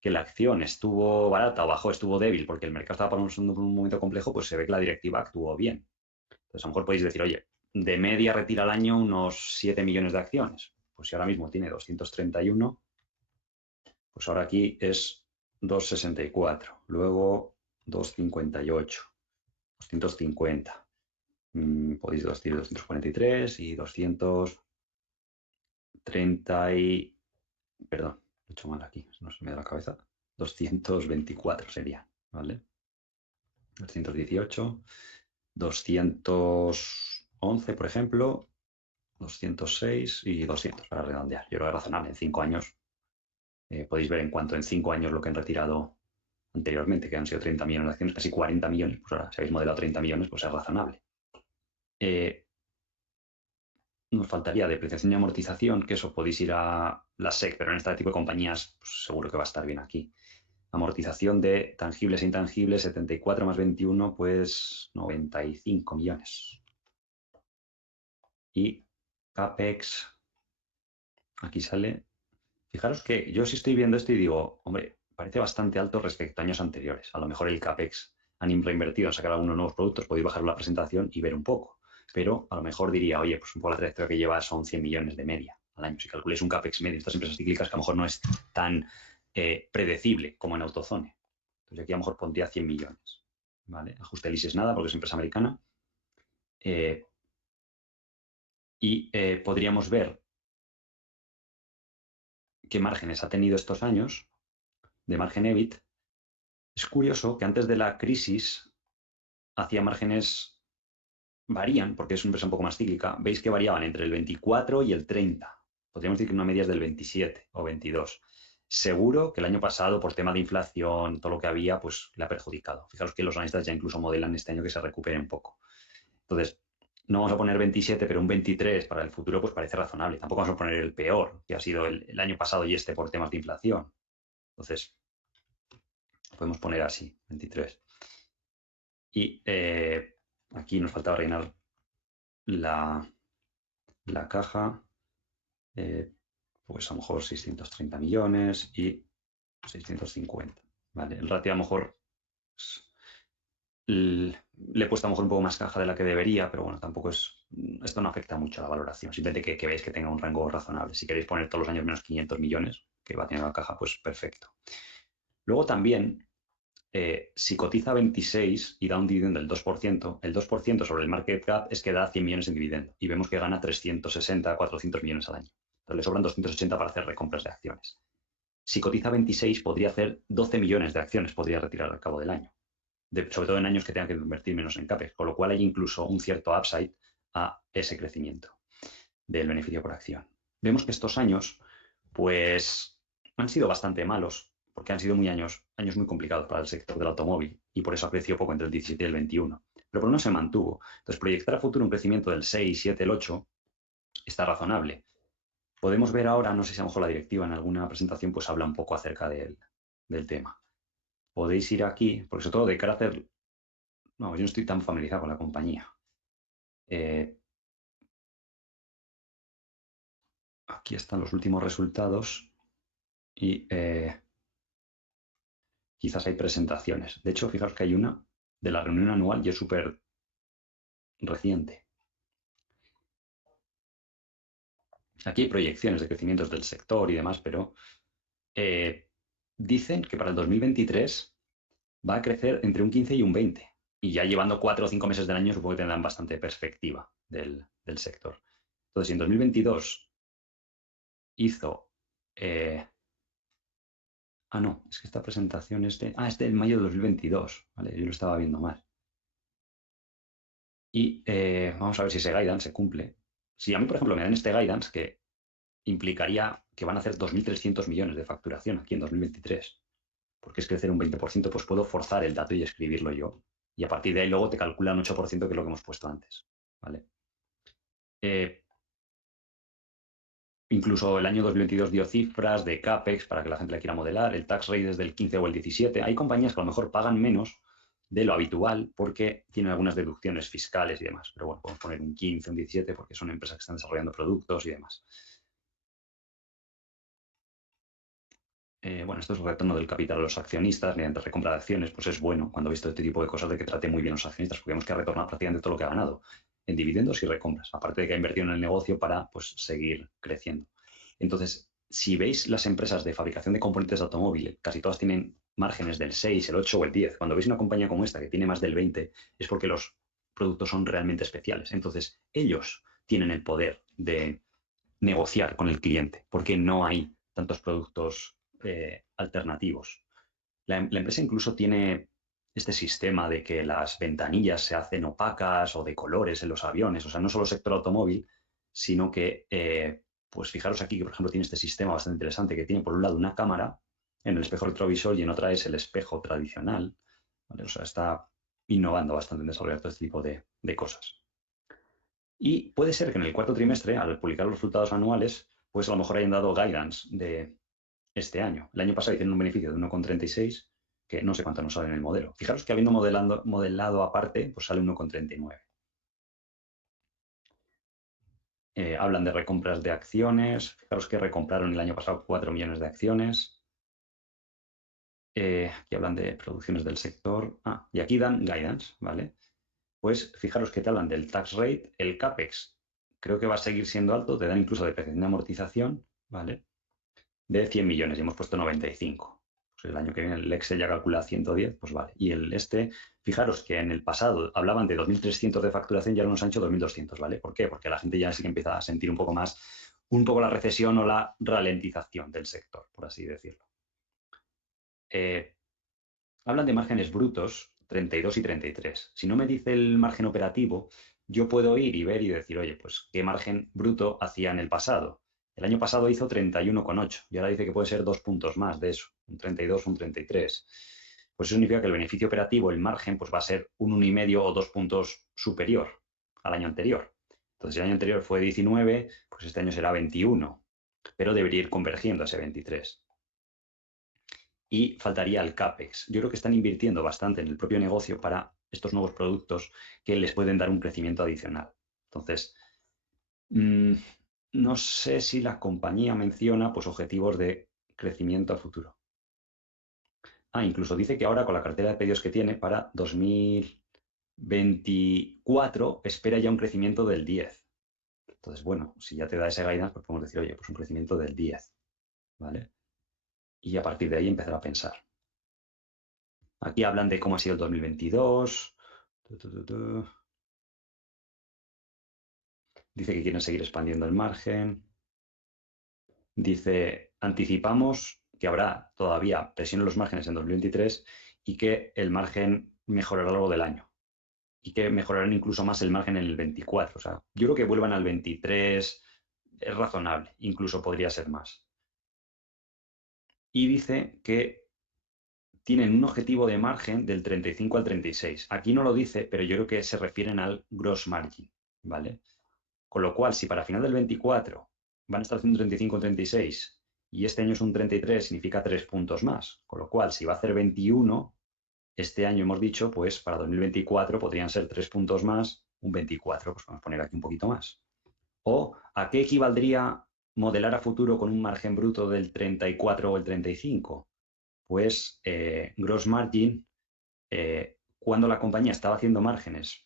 que la acción estuvo barata o bajó, estuvo débil, porque el mercado estaba pasando por un momento complejo, pues se ve que la directiva actuó bien. Entonces, a lo mejor podéis decir, oye, de media retira al año unos 7 millones de acciones. Pues si ahora mismo tiene 231, pues ahora aquí es 264. Luego 258. 250. Podéis decir 243 y 230 y... Perdón, lo he hecho mal aquí, no se me da la cabeza. 224 sería, ¿vale? 218, 211, por ejemplo, 206 y 200 para redondear. Yo creo que es razonable. En 5 años podéis ver en cuanto en 5 años lo que han retirado anteriormente, que han sido 30 millones de acciones, casi 40 millones. Pues ahora, si habéis modelado 30 millones, pues es razonable. Nos faltaría depreciación y amortización, que eso podéis ir a la SEC, pero en este tipo de compañías pues, seguro que va a estar bien aquí. Amortización de tangibles e intangibles, 74 más 21, pues 95 millones. Y CAPEX, aquí sale. Fijaros que yo sí estoy viendo esto y digo, hombre, parece bastante alto respecto a años anteriores. A lo mejor el CAPEX han reinvertido en sacar algunos nuevos productos, podéis bajar la presentación y ver un poco. Pero a lo mejor diría, oye, pues un poco la trayectoria que lleva son 100 millones de media al año. Si calculéis un CAPEX medio de estas empresas cíclicas, que a lo mejor no es tan predecible como en Autozone. Entonces aquí a lo mejor pondría 100 millones. ¿Vale? Ajuste el ISIS nada, porque es empresa americana. Podríamos ver qué márgenes ha tenido estos años de margen EBIT. Es curioso que antes de la crisis hacía márgenes, varían, porque es una empresa un poco más cíclica, veis que variaban entre el 24 y el 30. Podríamos decir que una media es del 27 o 22. Seguro que el año pasado, por tema de inflación, todo lo que había, pues le ha perjudicado. Fijaros que los analistas ya incluso modelan este año que se recupere un poco. Entonces, no vamos a poner 27, pero un 23 para el futuro, pues parece razonable. Tampoco vamos a poner el peor, que ha sido el año pasado y este por temas de inflación. Entonces, podemos poner así, 23. Y aquí nos faltaba rellenar la caja, pues a lo mejor 630 millones y 650. ¿Vale? El ratio a lo mejor le he puesto a lo mejor un poco más caja de la que debería, pero bueno, tampoco es... Esto no afecta mucho a la valoración, simplemente que veáis que tenga un rango razonable. Si queréis poner todos los años menos 500 millones, que va a tener la caja, pues perfecto. Luego también, si cotiza 26 y da un dividendo del 2%, el 2% sobre el market cap es que da 100 millones en dividendo y vemos que gana 360, 400 millones al año. Entonces le sobran 280 para hacer recompras de acciones. Si cotiza 26, podría hacer 12 millones de acciones, podría retirar al cabo del año. Sobre todo en años que tengan que invertir menos en CAPEX, con lo cual hay incluso un cierto upside a ese crecimiento del beneficio por acción. Vemos que estos años, pues, han sido bastante malos, porque han sido años muy complicados para el sector del automóvil, y por eso ha crecido poco entre el 17 y el 21. Pero por lo menos se mantuvo. Entonces, proyectar a futuro un crecimiento del 6, 7, el 8 está razonable. Podemos ver ahora, no sé si a lo mejor la directiva en alguna presentación pues habla un poco acerca del tema. podéis ir aquí, porque sobre todo de cara a hacer... No, yo no estoy tan familiarizado con la compañía. Aquí están los últimos resultados y quizás hay presentaciones. De hecho, fijaos que hay una de la reunión anual y es súper reciente. Aquí hay proyecciones de crecimientos del sector y demás, pero dicen que para el 2023 va a crecer entre un 15 y un 20. Y ya llevando 4 o 5 meses del año, supongo que tendrán bastante perspectiva del sector. Entonces, si en 2022 hizo... no, es que esta presentación es de... es de mayo de 2022. Vale, yo lo estaba viendo mal. Y vamos a ver si ese guidance se cumple. Si a mí, por ejemplo, me dan este guidance que implicaría que van a hacer 2.300 millones de facturación aquí en 2023, porque es crecer un 20%, pues puedo forzar el dato y escribirlo yo. Y a partir de ahí luego te calcula un 8%, que es lo que hemos puesto antes. ¿Vale? Incluso el año 2022 dio cifras de CAPEX para que la gente la quiera modelar. El tax rate es del 15 o el 17. Hay compañías que a lo mejor pagan menos de lo habitual porque tienen algunas deducciones fiscales y demás. Pero bueno, podemos poner un 15, un 17 porque son empresas que están desarrollando productos y demás. Bueno, esto es el retorno del capital a los accionistas mediante recompra de acciones. Pues es bueno cuando he visto este tipo de cosas de que trate muy bien a los accionistas, porque vemos que ha retornado prácticamente todo lo que ha ganado en dividendos y recompras, aparte de que ha invertido en el negocio para pues, seguir creciendo. Entonces, si veis las empresas de fabricación de componentes de automóvil, casi todas tienen márgenes del 6, el 8 o el 10. Cuando veis una compañía como esta que tiene más del 20, es porque los productos son realmente especiales. Entonces, ellos tienen el poder de negociar con el cliente, porque no hay tantos productos alternativos. La empresa incluso tiene este sistema de que las ventanillas se hacen opacas o de colores en los aviones, o sea, no solo sector automóvil, sino que, pues fijaros aquí que, por ejemplo, tiene este sistema bastante interesante que tiene por un lado una cámara en el espejo retrovisor y en otra es el espejo tradicional. ¿Vale? O sea, está innovando bastante en desarrollar todo este tipo de cosas. Y puede ser que en el cuarto trimestre, al publicar los resultados anuales, pues a lo mejor hayan dado guidance de este año. El año pasado hicieron un beneficio de 1,36, que no sé cuánto nos sale en el modelo. Fijaros que habiendo modelado aparte, pues sale 1,39. Hablan de recompras de acciones. Fijaros que recompraron el año pasado 4 millones de acciones. Aquí hablan de producciones del sector. Y aquí dan guidance, ¿vale? Pues fijaros que te hablan del tax rate, el CAPEX. Creo que va a seguir siendo alto, te dan incluso depreciación de amortización, ¿vale? De 100 millones y hemos puesto 95. Pues el año que viene el Excel ya calcula 110, pues vale. Y fijaros que en el pasado hablaban de 2.300 de facturación y ahora nos han hecho 2.200, ¿vale? ¿Por qué? Porque la gente ya sí que empieza a sentir un poco la recesión o la ralentización del sector, por así decirlo. Hablan de márgenes brutos 32 y 33. Si no me dice el margen operativo, yo puedo ir y ver y decir, oye, pues qué margen bruto hacía en el pasado. El año pasado hizo 31,8 y ahora dice que puede ser 2 puntos más de eso, un 32, un 33. Pues eso significa que el beneficio operativo, el margen, pues va a ser un 1,5 o 2 puntos superior al año anterior. Entonces, si el año anterior fue 19, pues este año será 21, pero debería ir convergiendo a ese 23. Y faltaría el CAPEX. Yo creo que están invirtiendo bastante en el propio negocio para estos nuevos productos que les pueden dar un crecimiento adicional. Entonces, no sé si la compañía menciona pues, objetivos de crecimiento a futuro. Incluso dice que ahora con la cartera de pedidos que tiene para 2024 espera ya un crecimiento del 10. Entonces, bueno, si ya te da ese guidance, pues podemos decir, oye, pues un crecimiento del 10, ¿vale? Y a partir de ahí empezar a pensar. Aquí hablan de cómo ha sido el 2022. Dice que quieren seguir expandiendo el margen. Dice, anticipamos que habrá todavía presión en los márgenes en 2023 y que el margen mejorará a lo largo del año. Y que mejorarán incluso más el margen en el 24. O sea, yo creo que vuelvan al 23 es razonable. Incluso podría ser más. Y dice que tienen un objetivo de margen del 35 al 36. Aquí no lo dice, pero yo creo que se refieren al gross margin, ¿vale? Con lo cual, si para final del 24 van a estar haciendo 35 o 36 y este año es un 33, significa 3 puntos más. Con lo cual, si va a hacer 21, este año hemos dicho, pues para 2024 podrían ser 3 puntos más, un 24, pues vamos a poner aquí un poquito más. ¿O a qué equivaldría modelar a futuro con un margen bruto del 34 o el 35? Pues gross margin, cuando la compañía estaba haciendo márgenes,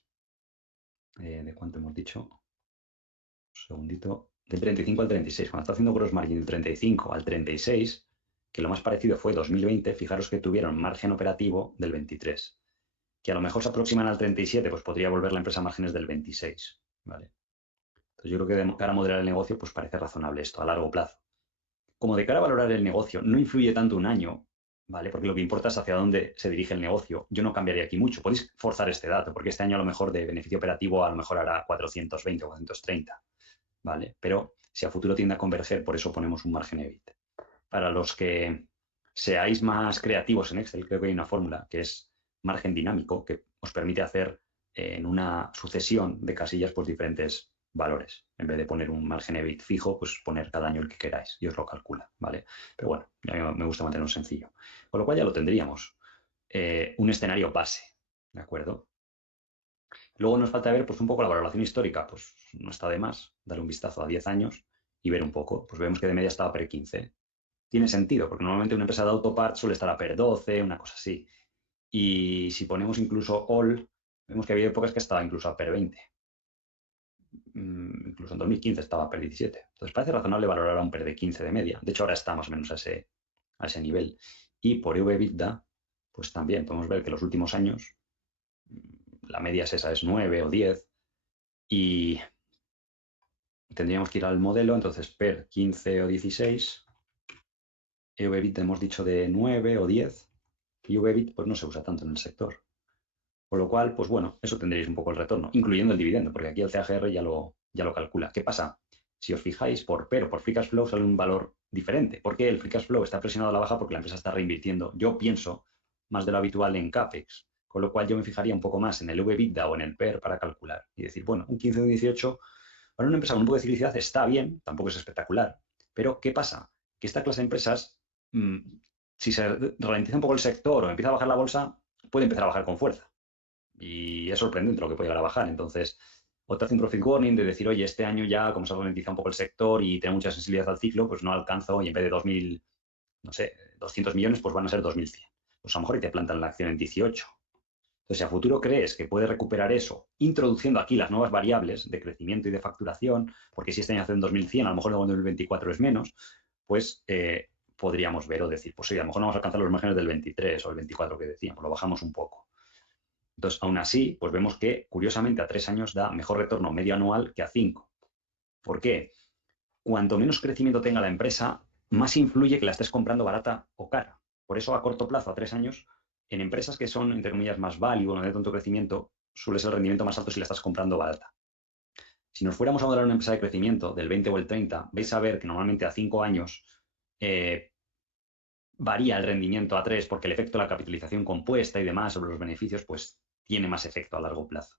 ¿de cuánto hemos dicho? Un segundito, del 35 al 36. Cuando está haciendo gross margin del 35 al 36, que lo más parecido fue 2020, fijaros que tuvieron margen operativo del 23, que a lo mejor se aproximan al 37, pues podría volver la empresa a márgenes del 26, ¿vale? Entonces yo creo que de cara a modelar el negocio, pues parece razonable esto a largo plazo. Como de cara a valorar el negocio no influye tanto un año, ¿vale? Porque lo que importa es hacia dónde se dirige el negocio. Yo no cambiaría aquí mucho. Podéis forzar este dato, porque este año a lo mejor de beneficio operativo a lo mejor hará 420 o 430, ¿vale? Pero si a futuro tiende a converger, por eso ponemos un margen EBIT. Para los que seáis más creativos en Excel, creo que hay una fórmula que es margen dinámico, que os permite hacer en una sucesión de casillas pues diferentes valores. En vez de poner un margen EBIT fijo, pues poner cada año el que queráis y os lo calcula, ¿vale? Pero bueno, a mí me gusta mantenerlo sencillo. Con lo cual ya lo tendríamos. Un escenario base, ¿de acuerdo? Luego nos falta ver pues un poco la valoración histórica, pues no está de más darle un vistazo a 10 años y ver un poco. Pues vemos que de media estaba PER 15. Tiene sentido, porque normalmente una empresa de autopart suele estar a PER 12, una cosa así. Y si ponemos incluso all, vemos que había épocas que estaba incluso a PER 20. Incluso en 2015 estaba a PER 17. Entonces parece razonable valorar a un PER de 15 de media. De hecho, ahora está más o menos a ese nivel. Y por EV/EBITDA, pues también podemos ver que los últimos años la media es esa, es 9 o 10. Y tendríamos que ir al modelo, entonces PER 15 o 16. EV/EBITDA hemos dicho de 9 o 10. Y EV/EBITDA pues no se usa tanto en el sector. Con lo cual, pues bueno, eso tendréis un poco el retorno, incluyendo el dividendo, porque aquí el CAGR ya lo calcula. ¿Qué pasa? Si os fijáis, por PER o por Free Cash Flow sale un valor diferente. ¿Por qué el Free Cash Flow está presionado a la baja? Porque la empresa está reinvirtiendo, yo pienso, más de lo habitual en CAPEX. Con lo cual yo me fijaría un poco más en el EV/EBITDA o en el PER para calcular. Y decir, bueno, un 15 o un 18, para una empresa con un poco de ciclicidad está bien, tampoco es espectacular. Pero, ¿qué pasa? Que esta clase de empresas, si se ralentiza un poco el sector o empieza a bajar la bolsa, puede empezar a bajar con fuerza. Y es sorprendente lo que puede llegar a bajar. Entonces, o te hace un profit warning de decir, oye, este año ya, como se ralentiza un poco el sector y tiene mucha sensibilidad al ciclo, pues no alcanzo y en vez de 2.000, no sé, 200 millones, pues van a ser 2.100. Pues a lo mejor y te plantan la acción en 18. Entonces, si a futuro crees que puedes recuperar eso, introduciendo aquí las nuevas variables de crecimiento y de facturación, porque si este año hacen 2.100, a lo mejor luego en 2024 es menos, pues podríamos ver o decir, pues sí, a lo mejor no vamos a alcanzar los márgenes del 23 o el 24 que decíamos, lo bajamos un poco. Entonces, aún así, pues vemos que, curiosamente, a 3 años da mejor retorno medio anual que a 5. ¿Por qué? Cuanto menos crecimiento tenga la empresa, más influye que la estés comprando barata o cara. Por eso, a corto plazo, a 3 años, en empresas que son, entre comillas, más value o no de tanto crecimiento, suele ser el rendimiento más alto si la estás comprando barata. Si nos fuéramos a modelar una empresa de crecimiento del 20 o el 30, vais a ver que normalmente a 5 años varía el rendimiento a 3 porque el efecto de la capitalización compuesta y demás sobre los beneficios, pues tiene más efecto a largo plazo.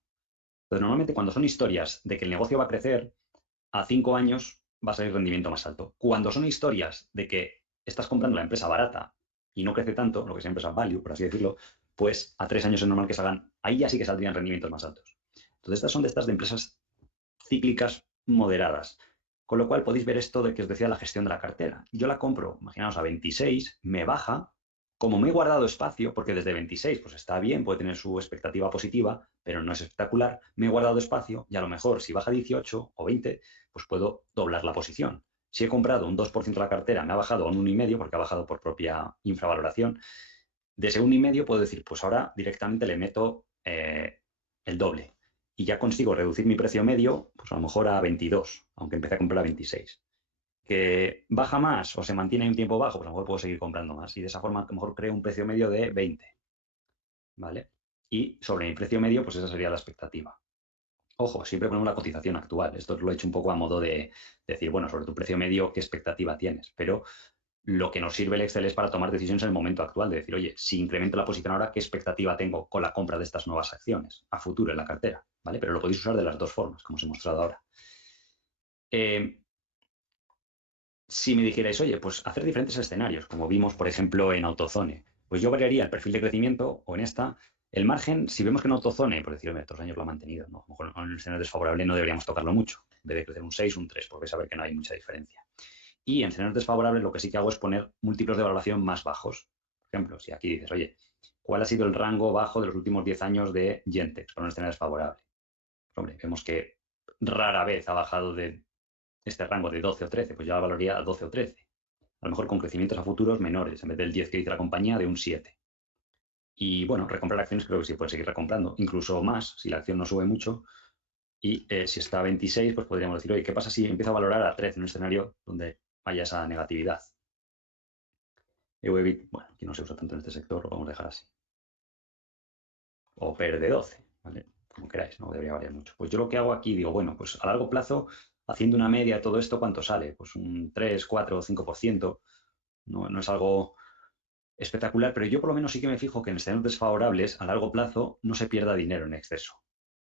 Entonces, normalmente cuando son historias de que el negocio va a crecer, a 5 años va a salir rendimiento más alto. Cuando son historias de que estás comprando la empresa barata y no crece tanto, lo que sea empresa value, por así decirlo, pues a 3 años es normal que salgan, ahí ya sí que saldrían rendimientos más altos. Entonces, estas son de estas de empresas cíclicas moderadas. Con lo cual podéis ver esto de que os decía la gestión de la cartera. Yo la compro, imaginaos, a 26, me baja, como me he guardado espacio, porque desde 26 pues está bien, puede tener su expectativa positiva, pero no es espectacular, me he guardado espacio y a lo mejor si baja 18 o 20, pues puedo doblar la posición. Si he comprado un 2% de la cartera, me ha bajado a un 1,5 porque ha bajado por propia infravaloración, de ese 1,5 puedo decir, pues ahora directamente le meto el doble y ya consigo reducir mi precio medio, pues a lo mejor a 22, aunque empecé a comprar a 26. Que baja más o se mantiene un tiempo bajo, pues a lo mejor puedo seguir comprando más. Y de esa forma a lo mejor creo un precio medio de 20. ¿Vale? Y sobre mi precio medio, pues esa sería la expectativa. Ojo, siempre ponemos la cotización actual. Esto lo he hecho un poco a modo de decir, bueno, sobre tu precio medio, ¿qué expectativa tienes? Pero lo que nos sirve el Excel es para tomar decisiones en el momento actual, de decir, oye, si incremento la posición ahora, ¿qué expectativa tengo con la compra de estas nuevas acciones a futuro en la cartera? ¿Vale? Pero lo podéis usar de las dos formas, como os he mostrado ahora. Si me dijerais, oye, pues hacer diferentes escenarios, como vimos, por ejemplo, en AutoZone, pues yo variaría el perfil de crecimiento o en esta, el margen, si vemos que en AutoZone, por decirlo, estos años lo ha mantenido, ¿no? A lo mejor en un escenario desfavorable no deberíamos tocarlo mucho, en vez de crecer un 6, un 3, porque saber que no hay mucha diferencia. Y en escenarios desfavorables lo que sí que hago es poner múltiplos de valoración más bajos. Por ejemplo, si aquí dices, oye, ¿cuál ha sido el rango bajo de los últimos 10 años de Gentex para un escenario desfavorable? Pues, hombre, vemos que rara vez ha bajado de este rango de 12 o 13, pues ya la valoraría a 12 o 13. A lo mejor con crecimientos a futuros menores, en vez del 10 que dice la compañía, de un 7. Y bueno, recomprar acciones creo que sí puede seguir recomprando, incluso más, si la acción no sube mucho. Y si está a 26, pues podríamos decir, oye, ¿qué pasa si empieza a valorar a 13 en un escenario donde haya esa negatividad? EUEBIT, bueno, aquí no se usa tanto en este sector, lo vamos a dejar así. O PER de 12, ¿vale? Como queráis, no debería variar mucho. Pues yo lo que hago aquí, digo, bueno, pues a largo plazo, haciendo una media de todo esto, ¿cuánto sale? Pues un 3, 4 o 5%. No es algo espectacular, pero yo por lo menos sí que me fijo que en escenarios desfavorables, a largo plazo, no se pierda dinero en exceso.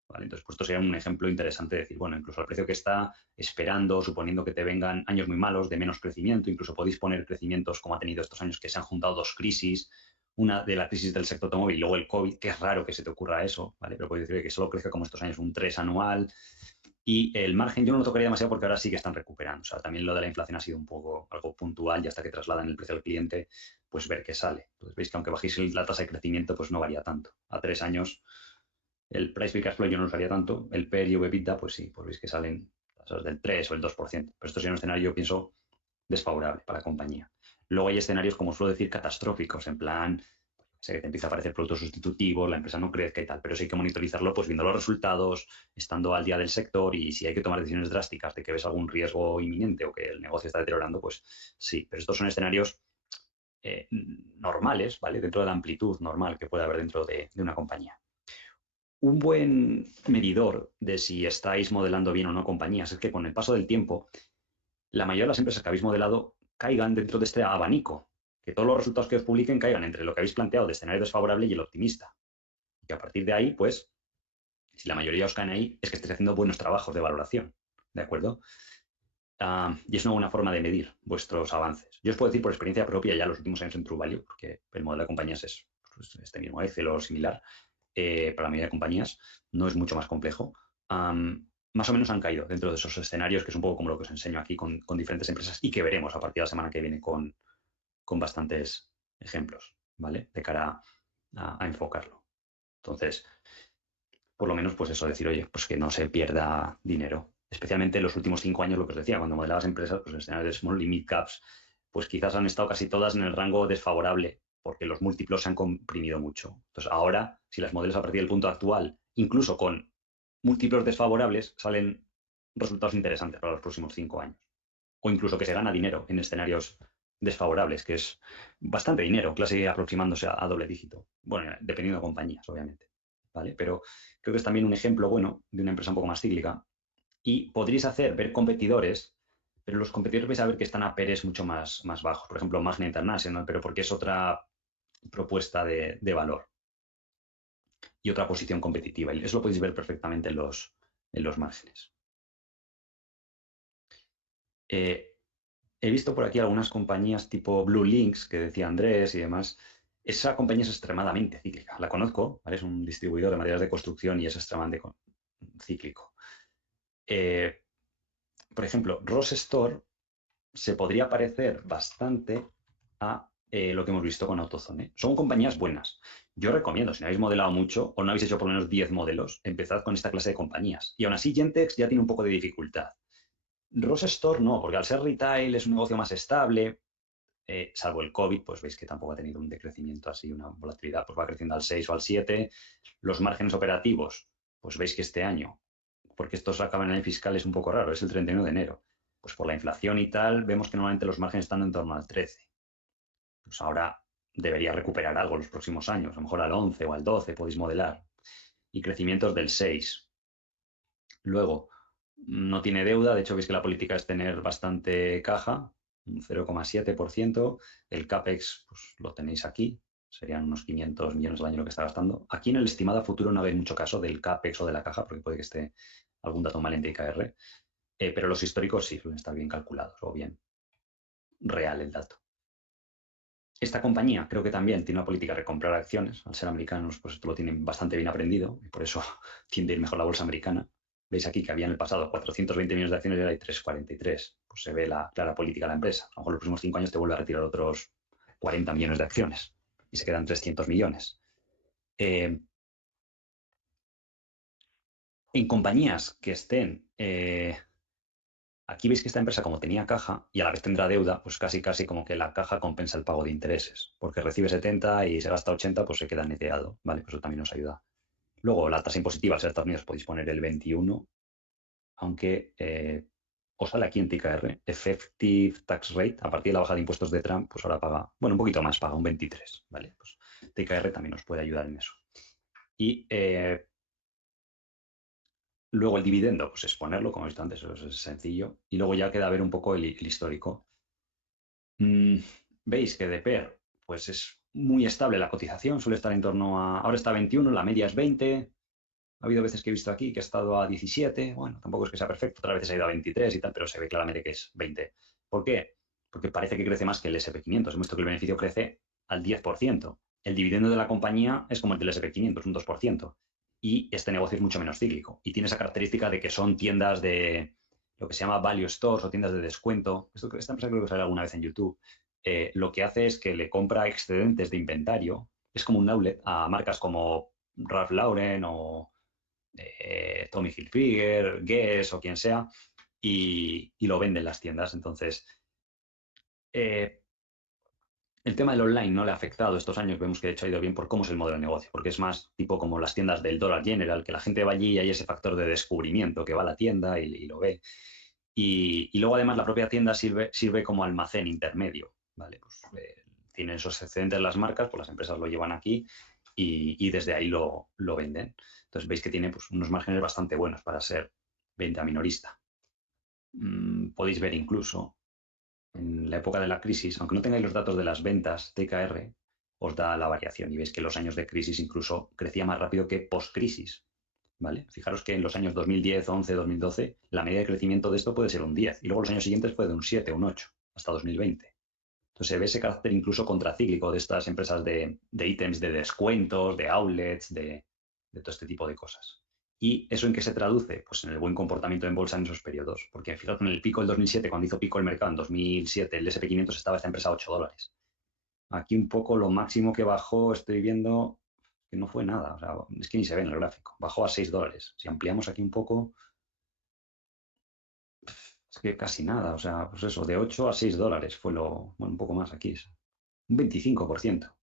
¿Vale? Entonces, pues esto sería un ejemplo interesante de decir, bueno, incluso al precio que está, esperando, suponiendo que te vengan años muy malos, de menos crecimiento, incluso podéis poner crecimientos como ha tenido estos años que se han juntado dos crisis, una de la crisis del sector automóvil y luego el COVID, que es raro que se te ocurra eso, ¿vale? Pero podéis decir que solo crezca como estos años un 3 anual, y el margen yo no lo tocaría demasiado porque ahora sí que están recuperando. O sea, también lo de la inflación ha sido un poco algo puntual y hasta que trasladan el precio al cliente, pues ver qué sale. Entonces veis que aunque bajéis la tasa de crecimiento, pues no varía tanto. A 3 años el price to cash flow yo no usaría tanto. El PER y EBITDA, pues sí, pues veis que salen tasas del 3 o el 2%. Pero esto sería un escenario, yo pienso, desfavorable para la compañía. Luego hay escenarios, como suelo decir, catastróficos, en plan, sé que te empieza a aparecer productos sustitutivos, la empresa no crezca y tal, pero sí hay que monitorizarlo pues viendo los resultados, estando al día del sector y si hay que tomar decisiones drásticas de que ves algún riesgo inminente o que el negocio está deteriorando, pues sí, pero estos son escenarios normales, ¿vale? Dentro de la amplitud normal que puede haber dentro de una compañía. Un buen medidor de si estáis modelando bien o no compañías es que con el paso del tiempo, la mayoría de las empresas que habéis modelado caigan dentro de este abanico, que todos los resultados que os publiquen caigan entre lo que habéis planteado de escenario desfavorable y el optimista. Y que a partir de ahí, pues, si la mayoría os caen ahí, es que estáis haciendo buenos trabajos de valoración, ¿de acuerdo? Y es una buena forma de medir vuestros avances. Yo os puedo decir por experiencia propia ya los últimos años en True Value, porque el modelo de compañías es pues, este mismo Excel o similar, para la mayoría de compañías, no es mucho más complejo. Más o menos han caído dentro de esos escenarios, que es un poco como lo que os enseño aquí con diferentes empresas y que veremos a partir de la semana que viene con bastantes ejemplos, ¿vale? De cara a enfocarlo. Entonces, por lo menos, pues eso, decir, oye, pues que no se pierda dinero. Especialmente en los últimos 5 años, lo que os decía, cuando modelabas empresas, pues en escenarios de small y mid caps, pues quizás han estado casi todas en el rango desfavorable, porque los múltiplos se han comprimido mucho. Entonces, ahora, si las modelas a partir del punto actual, incluso con múltiplos desfavorables, salen resultados interesantes para los próximos 5 años. O incluso que se gana dinero en escenarios desfavorables, que es bastante dinero, casi aproximándose a doble dígito. Bueno, dependiendo de compañías, obviamente. ¿Vale? Pero creo que es también un ejemplo bueno de una empresa un poco más cíclica. Y podréis ver competidores, pero los competidores vais a ver que están a PERs mucho más bajos. Por ejemplo, Magna International, pero porque es otra propuesta de valor y otra posición competitiva. Y eso lo podéis ver perfectamente en los márgenes. Eh, He visto por aquí algunas compañías tipo Blue Links, que decía Andrés y demás. Esa compañía es extremadamente cíclica. La conozco, ¿vale? Es un distribuidor de materiales de construcción y es extremadamente cíclico. Eh, por ejemplo, Ross Store se podría parecer bastante a lo que hemos visto con AutoZone. Son compañías buenas. Yo recomiendo, si no habéis modelado mucho o no habéis hecho por lo menos 10 modelos, empezad con esta clase de compañías. Y aún así, Gentex ya tiene un poco de dificultad. Ross Store no, porque al ser retail es un negocio más estable, salvo el COVID, pues veis que tampoco ha tenido un decrecimiento así, una volatilidad, pues va creciendo al 6 o al 7. Los márgenes operativos, pues veis que este año, porque estos acaban en el fiscal, es un poco raro, es el 31 de enero. Pues por la inflación y tal, vemos que normalmente los márgenes están en torno al 13. Pues ahora debería recuperar algo los próximos años, a lo mejor al 11 o al 12 podéis modelar. Y crecimientos del 6. Luego, no tiene deuda, de hecho veis que la política es tener bastante caja, un 0,7%. El CAPEX, pues lo tenéis aquí, serían unos 500 millones al año lo que está gastando. Aquí en el estimado a futuro no habéis mucho caso del CAPEX o de la caja, porque puede que esté algún dato mal en TKR, pero los históricos sí suelen estar bien calculados o bien. real el dato. Esta compañía creo que también tiene una política de comprar acciones. Al ser americanos, pues esto lo tienen bastante bien aprendido y por eso tiende a ir mejor la bolsa americana. Veis aquí que había en el pasado 420 millones de acciones y ahora hay 343. Pues se ve la clara política de la empresa. A lo mejor los próximos 5 años te vuelve a retirar otros 40 millones de acciones y se quedan 300 millones. En compañías que estén... aquí veis que esta empresa, como tenía caja y a la vez tendrá deuda, pues casi como que la caja compensa el pago de intereses, porque recibe 70 y se gasta 80, pues se queda neteado, ¿vale? Pues eso también nos ayuda. Luego, la tasa impositiva al ser Estados Unidos podéis poner el 21, aunque os sale aquí en TKR, Effective Tax Rate, a partir de la bajada de impuestos de Trump, pues ahora paga, bueno, un poquito más, paga un 23, ¿vale? Pues TKR también nos puede ayudar en eso. Y luego el dividendo, pues es ponerlo, como he visto antes, eso es sencillo. Y luego ya queda ver un poco el histórico. Veis que de PER, pues es muy estable la cotización, suele estar en torno a... Ahora está a 21, la media es 20. Ha habido veces que he visto aquí que ha estado a 17. Bueno, tampoco es que sea perfecto, otras veces ha ido a 23 y tal, pero se ve claramente que es 20. ¿Por qué? Porque parece que crece más que el SP500. Hemos visto que el beneficio crece al 10%. El dividendo de la compañía es como el del SP500, un 2%. Y este negocio es mucho menos cíclico. Y tiene esa característica de que son tiendas de lo que se llama value stores o tiendas de descuento. Esta empresa creo que sale alguna vez en YouTube. Lo que hace es que le compra excedentes de inventario. Es como un outlet a marcas como Ralph Lauren o Tommy Hilfiger, Guess o quien sea, y lo venden en las tiendas. Entonces, el tema del online no le ha afectado estos años, vemos que de hecho ha ido bien por cómo es el modelo de negocio, porque es más tipo como las tiendas del Dollar General, que la gente va allí y hay ese factor de descubrimiento, que va a la tienda y lo ve. Y luego además la propia tienda sirve como almacén intermedio, ¿vale? Pues tienen esos excedentes las marcas, pues las empresas lo llevan aquí y desde ahí lo venden. Entonces veis que tiene pues, unos márgenes bastante buenos para ser venta minorista. Podéis ver incluso en la época de la crisis, aunque no tengáis los datos de las ventas, TKR os da la variación y veis que los años de crisis incluso crecía más rápido que post-crisis. ¿Vale? Fijaros que en los años 2010, 11, 2012, la media de crecimiento de esto puede ser un 10 y luego los años siguientes fue de un 7, un 8, hasta 2020. Entonces se ve ese carácter incluso contracíclico de estas empresas de ítems, de descuentos, de outlets, de todo este tipo de cosas. ¿Y eso en qué se traduce? Pues en el buen comportamiento en bolsa en esos periodos. Porque fijaros, en el pico del 2007, cuando hizo pico el mercado, en 2007 el SP500 estaba esta empresa a $8. Aquí un poco lo máximo que bajó, estoy viendo que no fue nada. O sea, es que ni se ve en el gráfico. Bajó a $6. Si ampliamos aquí un poco, es que casi nada. O sea, pues eso, de 8 a $6 fue lo, bueno, un poco más aquí. Un 25%.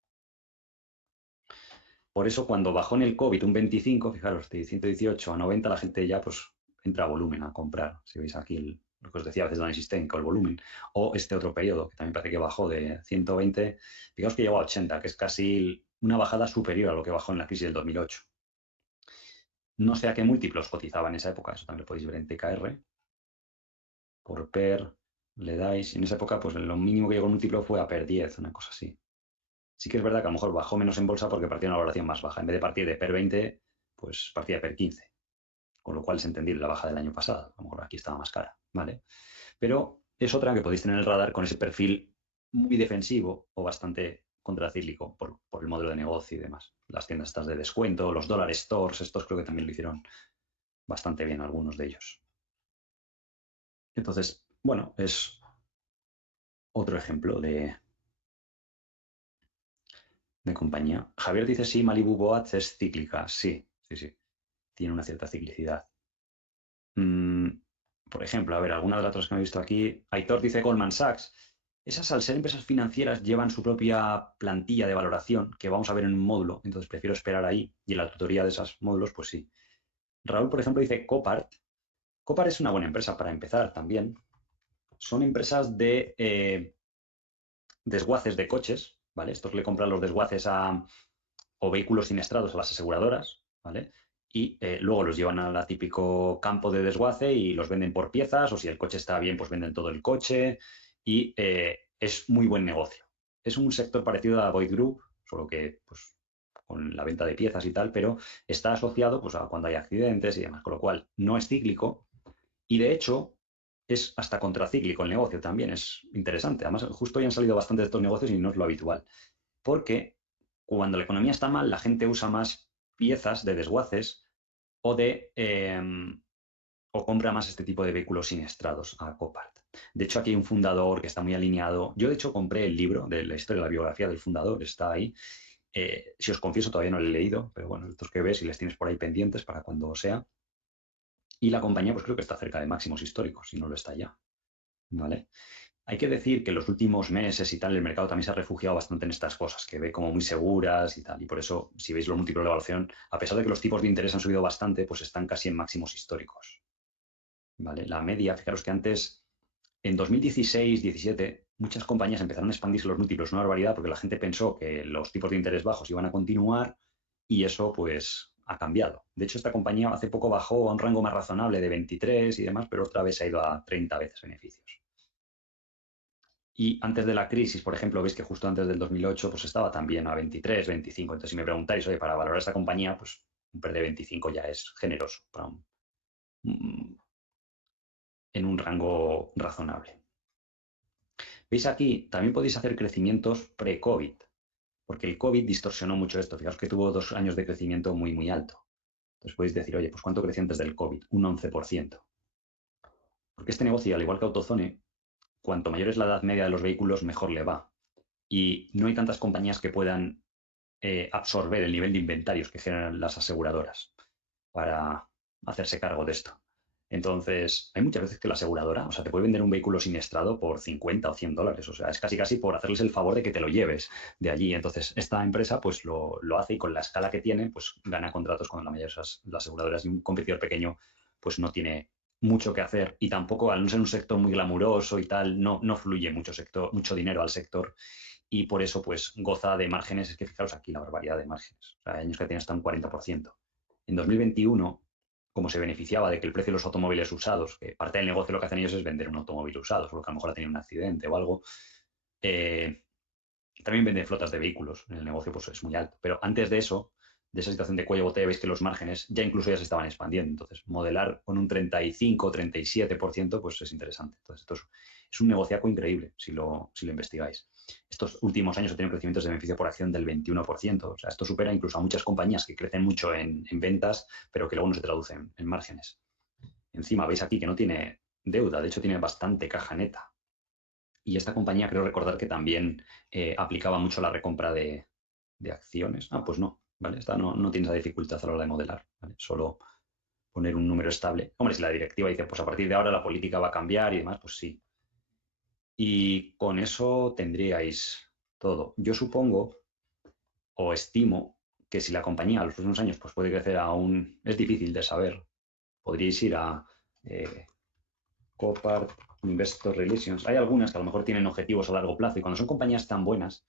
Por eso cuando bajó en el COVID un 25, fijaros, de 118 a 90, la gente ya pues entra a volumen a comprar. Si veis aquí lo que os decía a veces de la sistémica, el volumen. O este otro periodo, que también parece que bajó de 120, fijaos que llegó a 80, que es casi una bajada superior a lo que bajó en la crisis del 2008. No sé a qué múltiplos cotizaba en esa época, eso también lo podéis ver en TKR. Por PER le dais, y en esa época pues lo mínimo que llegó el múltiplo fue a PER 10, una cosa así. Sí que es verdad que a lo mejor bajó menos en bolsa porque partía de una valoración más baja. En vez de partir de PER 20, pues partía de PER 15. Con lo cual es entendible la baja del año pasado. A lo mejor aquí estaba más cara, ¿vale? Pero es otra que podéis tener en el radar con ese perfil muy defensivo o bastante contracíclico por el modelo de negocio y demás. Las tiendas estas de descuento, los dollar stores, estos creo que también lo hicieron bastante bien algunos de ellos. Entonces, bueno, es otro ejemplo de compañía. Javier dice, sí, Malibu Boats es cíclica. Sí, sí, sí. Tiene una cierta ciclicidad. Por ejemplo, a ver, alguna de las otras que me he visto aquí. Aitor dice Goldman Sachs. Esas, al ser empresas financieras, llevan su propia plantilla de valoración, que vamos a ver en un módulo, entonces prefiero esperar ahí. Y en la tutoría de esos módulos, pues sí. Raúl, por ejemplo, dice Copart. Copart es una buena empresa para empezar también. Son empresas de desguaces de coches, ¿vale? Estos le compran los desguaces o vehículos siniestrados a las aseguradoras, ¿vale? Y luego los llevan al típico campo de desguace y los venden por piezas, o si el coche está bien, pues venden todo el coche y es muy buen negocio. Es un sector parecido a Boyd Group, solo que pues con la venta de piezas y tal, pero está asociado pues a cuando hay accidentes y demás, con lo cual no es cíclico y de hecho es hasta contracíclico el negocio también, es interesante. Además, justo hoy han salido bastantes de estos negocios y no es lo habitual. Porque cuando la economía está mal, la gente usa más piezas de desguaces o o compra más este tipo de vehículos siniestrados a Copart. De hecho, aquí hay un fundador que está muy alineado. Yo, de hecho, compré el libro de la historia, la biografía del fundador, está ahí. Si os confieso, todavía no lo he leído, pero bueno, estos que ves y les tienes por ahí pendientes para cuando sea. Y la compañía, pues creo que está cerca de máximos históricos, si no lo está ya. ¿Vale? Hay que decir que en los últimos meses y tal, el mercado también se ha refugiado bastante en estas cosas, que ve como muy seguras y tal. Y por eso, si veis los múltiplos de evaluación, a pesar de que los tipos de interés han subido bastante, pues están casi en máximos históricos. ¿Vale? La media, fijaros que antes, en 2016-17, muchas compañías empezaron a expandirse los múltiplos, una barbaridad, porque la gente pensó que los tipos de interés bajos iban a continuar y eso pues ha cambiado. De hecho, esta compañía hace poco bajó a un rango más razonable de 23 y demás, pero otra vez ha ido a 30 veces beneficios. Y antes de la crisis, por ejemplo, veis que justo antes del 2008 pues estaba también a 23, 25. Entonces, si me preguntáis, oye, para valorar esta compañía, pues un PER de 25 ya es generoso para en un rango razonable. Veis aquí, también podéis hacer crecimientos pre-COVID, porque el COVID distorsionó mucho esto. Fijaos que tuvo 2 años de crecimiento muy, muy alto. Entonces podéis decir, oye, pues ¿cuánto creció antes del COVID? Un 11%. Porque este negocio, al igual que AutoZone, cuanto mayor es la edad media de los vehículos, mejor le va. Y no hay tantas compañías que puedan absorber el nivel de inventarios que generan las aseguradoras para hacerse cargo de esto. Entonces, hay muchas veces que la aseguradora, o sea, te puede vender un vehículo siniestrado por 50 o 100 dólares. O sea, es casi casi por hacerles el favor de que te lo lleves de allí. Entonces, esta empresa pues lo hace y con la escala que tiene, pues gana contratos con la mayoría de las aseguradoras y un competidor pequeño pues no tiene mucho que hacer y tampoco, al no ser un sector muy glamuroso y tal, no fluye mucho dinero al sector y por eso pues goza de márgenes, es que fijaros aquí la barbaridad de márgenes. O sea, hay años que tiene hasta un 40%. En 2021, como se beneficiaba de que el precio de los automóviles usados, que parte del negocio lo que hacen ellos es vender un automóvil usado, solo que a lo mejor ha tenido un accidente o algo, eh, también venden flotas de vehículos. El negocio pues es muy alto. Pero antes de eso, de esa situación de cuello botella, veis que los márgenes ya incluso ya se estaban expandiendo. Entonces, modelar con un 35 o 37%, pues es interesante. Entonces, esto es un negociaco increíble si lo investigáis. Estos últimos años ha tenido crecimientos de beneficio por acción del 21%. O sea, esto supera incluso a muchas compañías que crecen mucho en ventas, pero que luego no se traducen en márgenes. Encima, veis aquí que no tiene deuda, de hecho tiene bastante caja neta. Y esta compañía creo recordar que también aplicaba mucho la recompra de acciones. Ah, pues no, ¿vale? Esta no tiene esa dificultad a la hora de modelar, ¿vale? Solo poner un número estable. Hombre, si la directiva dice, pues a partir de ahora la política va a cambiar y demás, pues sí. Y con eso tendríais todo. Yo supongo o estimo que si la compañía a los próximos años pues puede crecer aún, es difícil de saber, podríais ir a Copart, Investor Relations. Hay algunas que a lo mejor tienen objetivos a largo plazo y cuando son compañías tan buenas,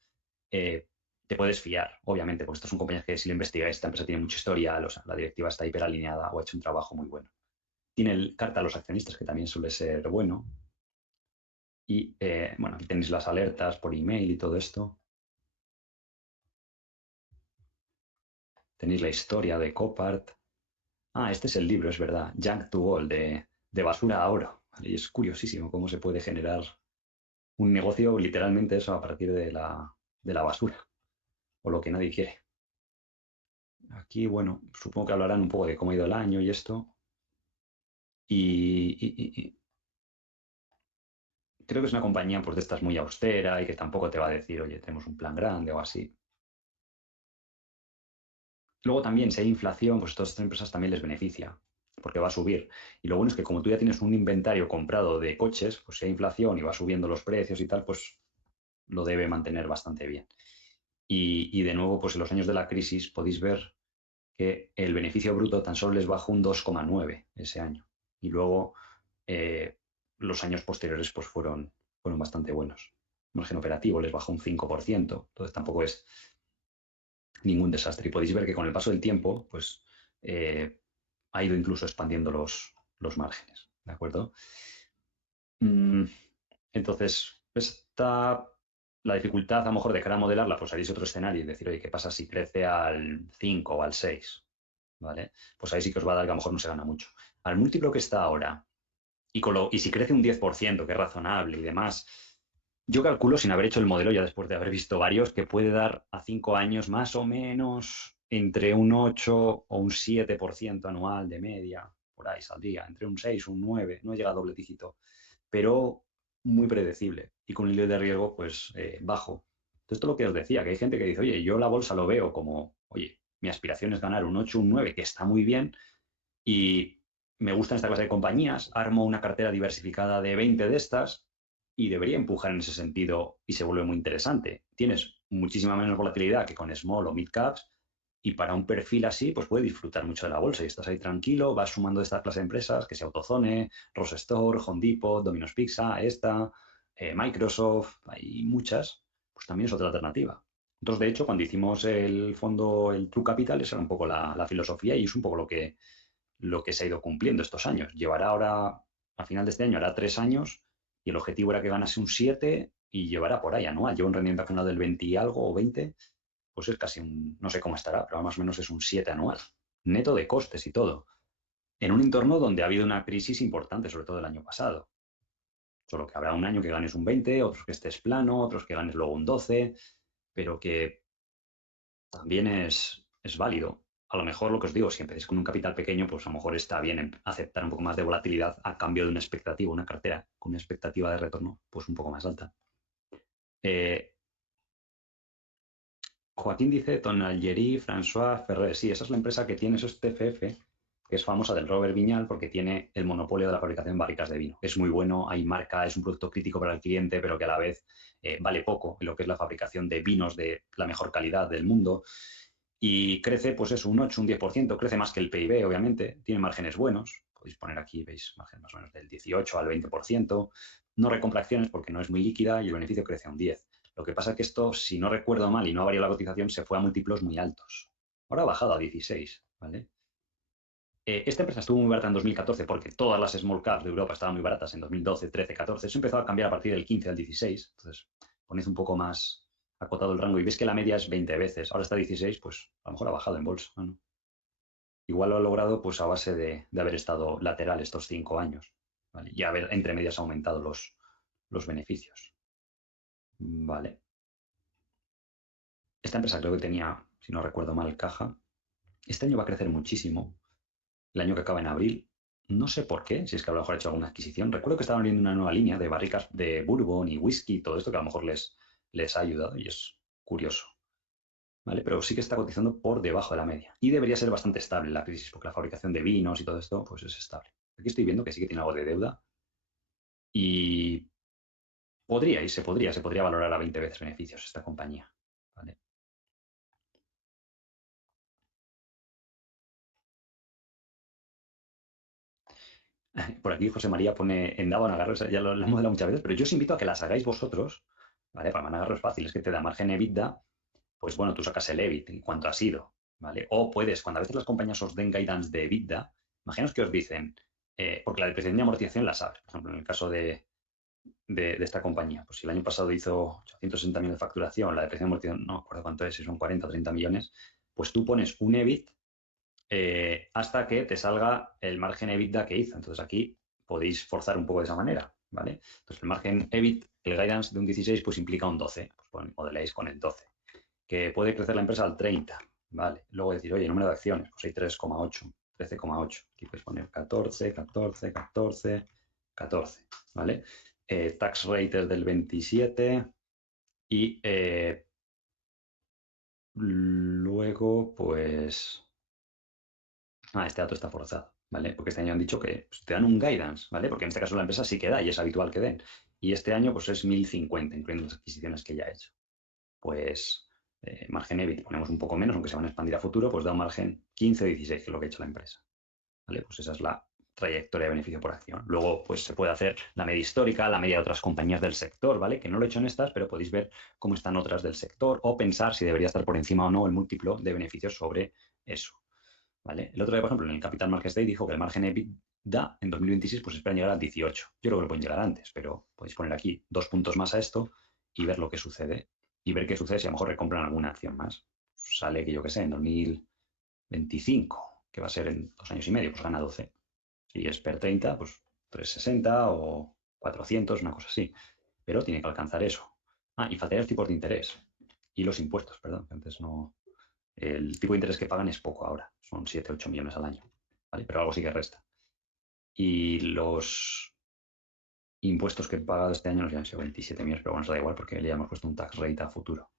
te puedes fiar, obviamente, porque estas son compañías que si lo investigáis, esta empresa tiene mucha historial, o sea, la directiva está hiperalineada o ha hecho un trabajo muy bueno. Tiene carta a los accionistas, que también suele ser bueno. Y bueno, aquí tenéis las alertas por email y todo esto. Tenéis la historia de Copart. Ah, este es el libro, es verdad. Junk to Gold, de basura a oro. Y es curiosísimo cómo se puede generar un negocio, literalmente eso, a partir de la basura o lo que nadie quiere. Aquí, bueno, supongo que hablarán un poco de cómo ha ido el año y esto. Y creo que es una compañía pues, de estas muy austera y que tampoco te va a decir, oye, tenemos un plan grande o así. Luego también, si hay inflación, pues a todas estas empresas también les beneficia, porque va a subir. Y lo bueno es que como tú ya tienes un inventario comprado de coches, pues si hay inflación y va subiendo los precios y tal, pues lo debe mantener bastante bien. Y de nuevo, pues en los años de la crisis podéis ver que el beneficio bruto tan solo les bajó un 2,9 ese año. Y luego los años posteriores pues fueron bastante buenos. El margen operativo les bajó un 5%, entonces tampoco es ningún desastre. Y podéis ver que con el paso del tiempo, pues ha ido incluso expandiendo los márgenes. ¿De acuerdo? Entonces, la dificultad a lo mejor de cara a modelarla, pues haréis otro escenario y decir, oye, ¿qué pasa si crece al 5 o al 6? ¿Vale? Pues ahí sí que os va a dar que a lo mejor no se gana mucho. Al múltiplo que está ahora y si crece un 10%, que es razonable y demás, yo calculo, sin haber hecho el modelo, ya después de haber visto varios, que puede dar a 5 años más o menos entre un 8 o un 7% anual de media. Por ahí saldría, entre un 6 un 9, no llega a doble dígito, pero muy predecible y con un nivel de riesgo pues bajo. Entonces, esto es lo que os decía, que hay gente que dice, oye, yo la bolsa lo veo como, oye, mi aspiración es ganar un 8 un 9 que está muy bien, y me gustan esta clase de compañías, armo una cartera diversificada de 20 de estas y debería empujar en ese sentido y se vuelve muy interesante. Tienes muchísima menos volatilidad que con small o mid caps y para un perfil así, pues puedes disfrutar mucho de la bolsa y estás ahí tranquilo, vas sumando de esta clase de empresas, que sea AutoZone, Ross Store, Home Depot, Domino's Pizza, Microsoft, hay muchas, pues también es otra alternativa. Entonces, de hecho, cuando hicimos el fondo, el True Capital, esa era un poco la filosofía y es un poco lo que se ha ido cumpliendo estos años. Llevará ahora, a final de este año, hará 3 años y el objetivo era que ganase un 7 y llevará por ahí anual. Lleva un rendimiento acumulado del 20 y algo o 20, pues es casi un, no sé cómo estará, pero más o menos es un 7 anual, neto de costes y todo, en un entorno donde ha habido una crisis importante, sobre todo el año pasado. Solo que habrá un año que ganes un 20, otros que estés plano, otros que ganes luego un 12, pero que también es válido. A lo mejor lo que os digo, si empezáis con un capital pequeño, pues a lo mejor está bien aceptar un poco más de volatilidad a cambio de una expectativa, una cartera con una expectativa de retorno pues un poco más alta. Eh, Joaquín dice Tonalgerie, François Ferrer. Sí, esa es la empresa que tiene esos TFF, que es famosa del Robert Viñal porque tiene el monopolio de la fabricación de barricas de vino. Es muy bueno, hay marca, es un producto crítico para el cliente, pero que a la vez vale poco en lo que es la fabricación de vinos de la mejor calidad del mundo. Y crece, pues es un 8, un 10%, crece más que el PIB, obviamente, tiene márgenes buenos, podéis poner aquí, veis, margen más o menos del 18 al 20%, no recompra acciones porque no es muy líquida y el beneficio crece a un 10. Lo que pasa es que esto, si no recuerdo mal y no ha variado la cotización, se fue a múltiplos muy altos. Ahora ha bajado a 16, ¿vale? Esta empresa estuvo muy barata en 2014 porque todas las small caps de Europa estaban muy baratas en 2012, 13, 14. Eso empezó a cambiar a partir del 15 al 16. Entonces, ponéis un poco más acotado el rango y veis que la media es 20 veces. Ahora está 16, pues a lo mejor ha bajado en bolsa, ¿no? Igual lo ha logrado pues a base de haber estado lateral estos 5 años, ¿vale? Y haber entre medias aumentado los beneficios. Vale. Esta empresa creo que tenía, si no recuerdo mal, caja. Este año va a crecer muchísimo. El año que acaba en abril. No sé por qué, si es que a lo mejor ha hecho alguna adquisición. Recuerdo que estaban abriendo una nueva línea de barricas de bourbon y whisky y todo esto que a lo mejor les ha ayudado y es curioso. ¿Vale? Pero sí que está cotizando por debajo de la media. Y debería ser bastante estable la crisis, porque la fabricación de vinos y todo esto, pues es estable. Aquí estoy viendo que sí que tiene algo de deuda y se podría valorar a 20 veces beneficios esta compañía. ¿Vale? Por aquí José María pone en Dava Nagarro, ya lo hemos hablado muchas veces, pero yo os invito a que las hagáis vosotros, ¿vale? Para Nagarro es fácil, es que te da margen EBITDA, pues bueno, tú sacas el EBIT en cuanto ha sido, ¿vale? O puedes, cuando a veces las compañías os den guidance de EBITDA, imaginaos que os dicen, porque la depreciación y amortización la sabes, por ejemplo, en el caso de esta compañía, pues si el año pasado hizo 860 millones de facturación, la depreciación y amortización, no me acuerdo cuánto es, si son 40 o 30 millones, pues tú pones un EBIT hasta que te salga el margen EBITDA que hizo. Entonces aquí podéis forzar un poco de esa manera, ¿vale? Entonces el margen EBIT, el guidance de un 16, pues implica un 12, pues modeláis con el 12. Que puede crecer la empresa al 30, ¿vale? Luego decir, oye, número de acciones, pues hay 3,8, 13,8. Aquí podéis poner 14, 14, 14, 14, ¿vale? Tax rate es del 27 y luego, pues, este dato está forzado, ¿vale? Porque este año han dicho que pues, te dan un guidance, ¿vale? Porque en este caso la empresa sí que da y es habitual que den. Y este año, pues es 1050, incluyendo las adquisiciones que ya he hecho. Pues margen EBIT ponemos un poco menos, aunque se van a expandir a futuro, pues da un margen 15 o 16, que es lo que ha hecho la empresa, ¿vale? Pues esa es la trayectoria de beneficio por acción. Luego, pues se puede hacer la media histórica, la media de otras compañías del sector, ¿vale? Que no lo he hecho en estas, pero podéis ver cómo están otras del sector o pensar si debería estar por encima o no el múltiplo de beneficios sobre eso. ¿Vale? El otro día, por ejemplo, en el Capital Markets Day dijo que el margen EBITDA en 2026 pues esperan llegar a 18. Yo creo que lo pueden llegar antes, pero podéis poner aquí 2 puntos más a esto y ver lo que sucede. Y ver qué sucede si a lo mejor recompran alguna acción más. Sale que yo qué sé, en 2025, que va a ser en 2 años y medio, pues gana 12. Si es per 30, pues 360 o 400, una cosa así. Pero tiene que alcanzar eso. Y faltarían los tipos de interés y los impuestos, perdón, que antes no. El tipo de interés que pagan es poco ahora, son 7, 8 millones al año, ¿vale? Pero algo sí que resta. Y los impuestos que he pagado este año nos han sido 27 millones, pero bueno, eso da igual porque le hemos puesto un tax rate a futuro.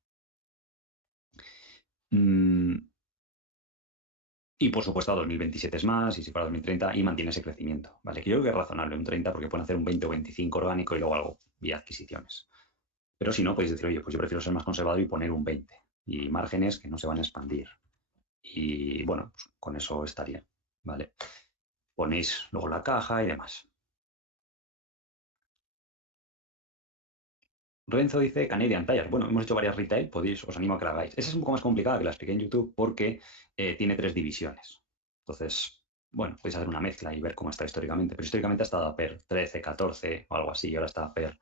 Y por supuesto a 2027 es más, y si para 2030, y mantiene ese crecimiento, ¿vale? Que yo creo que es razonable, un 30, porque pueden hacer un 20 o 25 orgánico y luego algo vía adquisiciones. Pero si no, podéis decir, oye, pues yo prefiero ser más conservador y poner un 20. Y márgenes que no se van a expandir. Y bueno, pues con eso estaría, ¿vale? Ponéis luego la caja y demás. Renzo dice Canadian Tire. Bueno, hemos hecho varias retail, os animo a que la hagáis. Esa es un poco más complicada que la expliqué en YouTube porque tiene 3 divisiones. Entonces, bueno, podéis hacer una mezcla y ver cómo está históricamente. Pero históricamente ha estado a PER 13, 14 o algo así, y ahora está a PER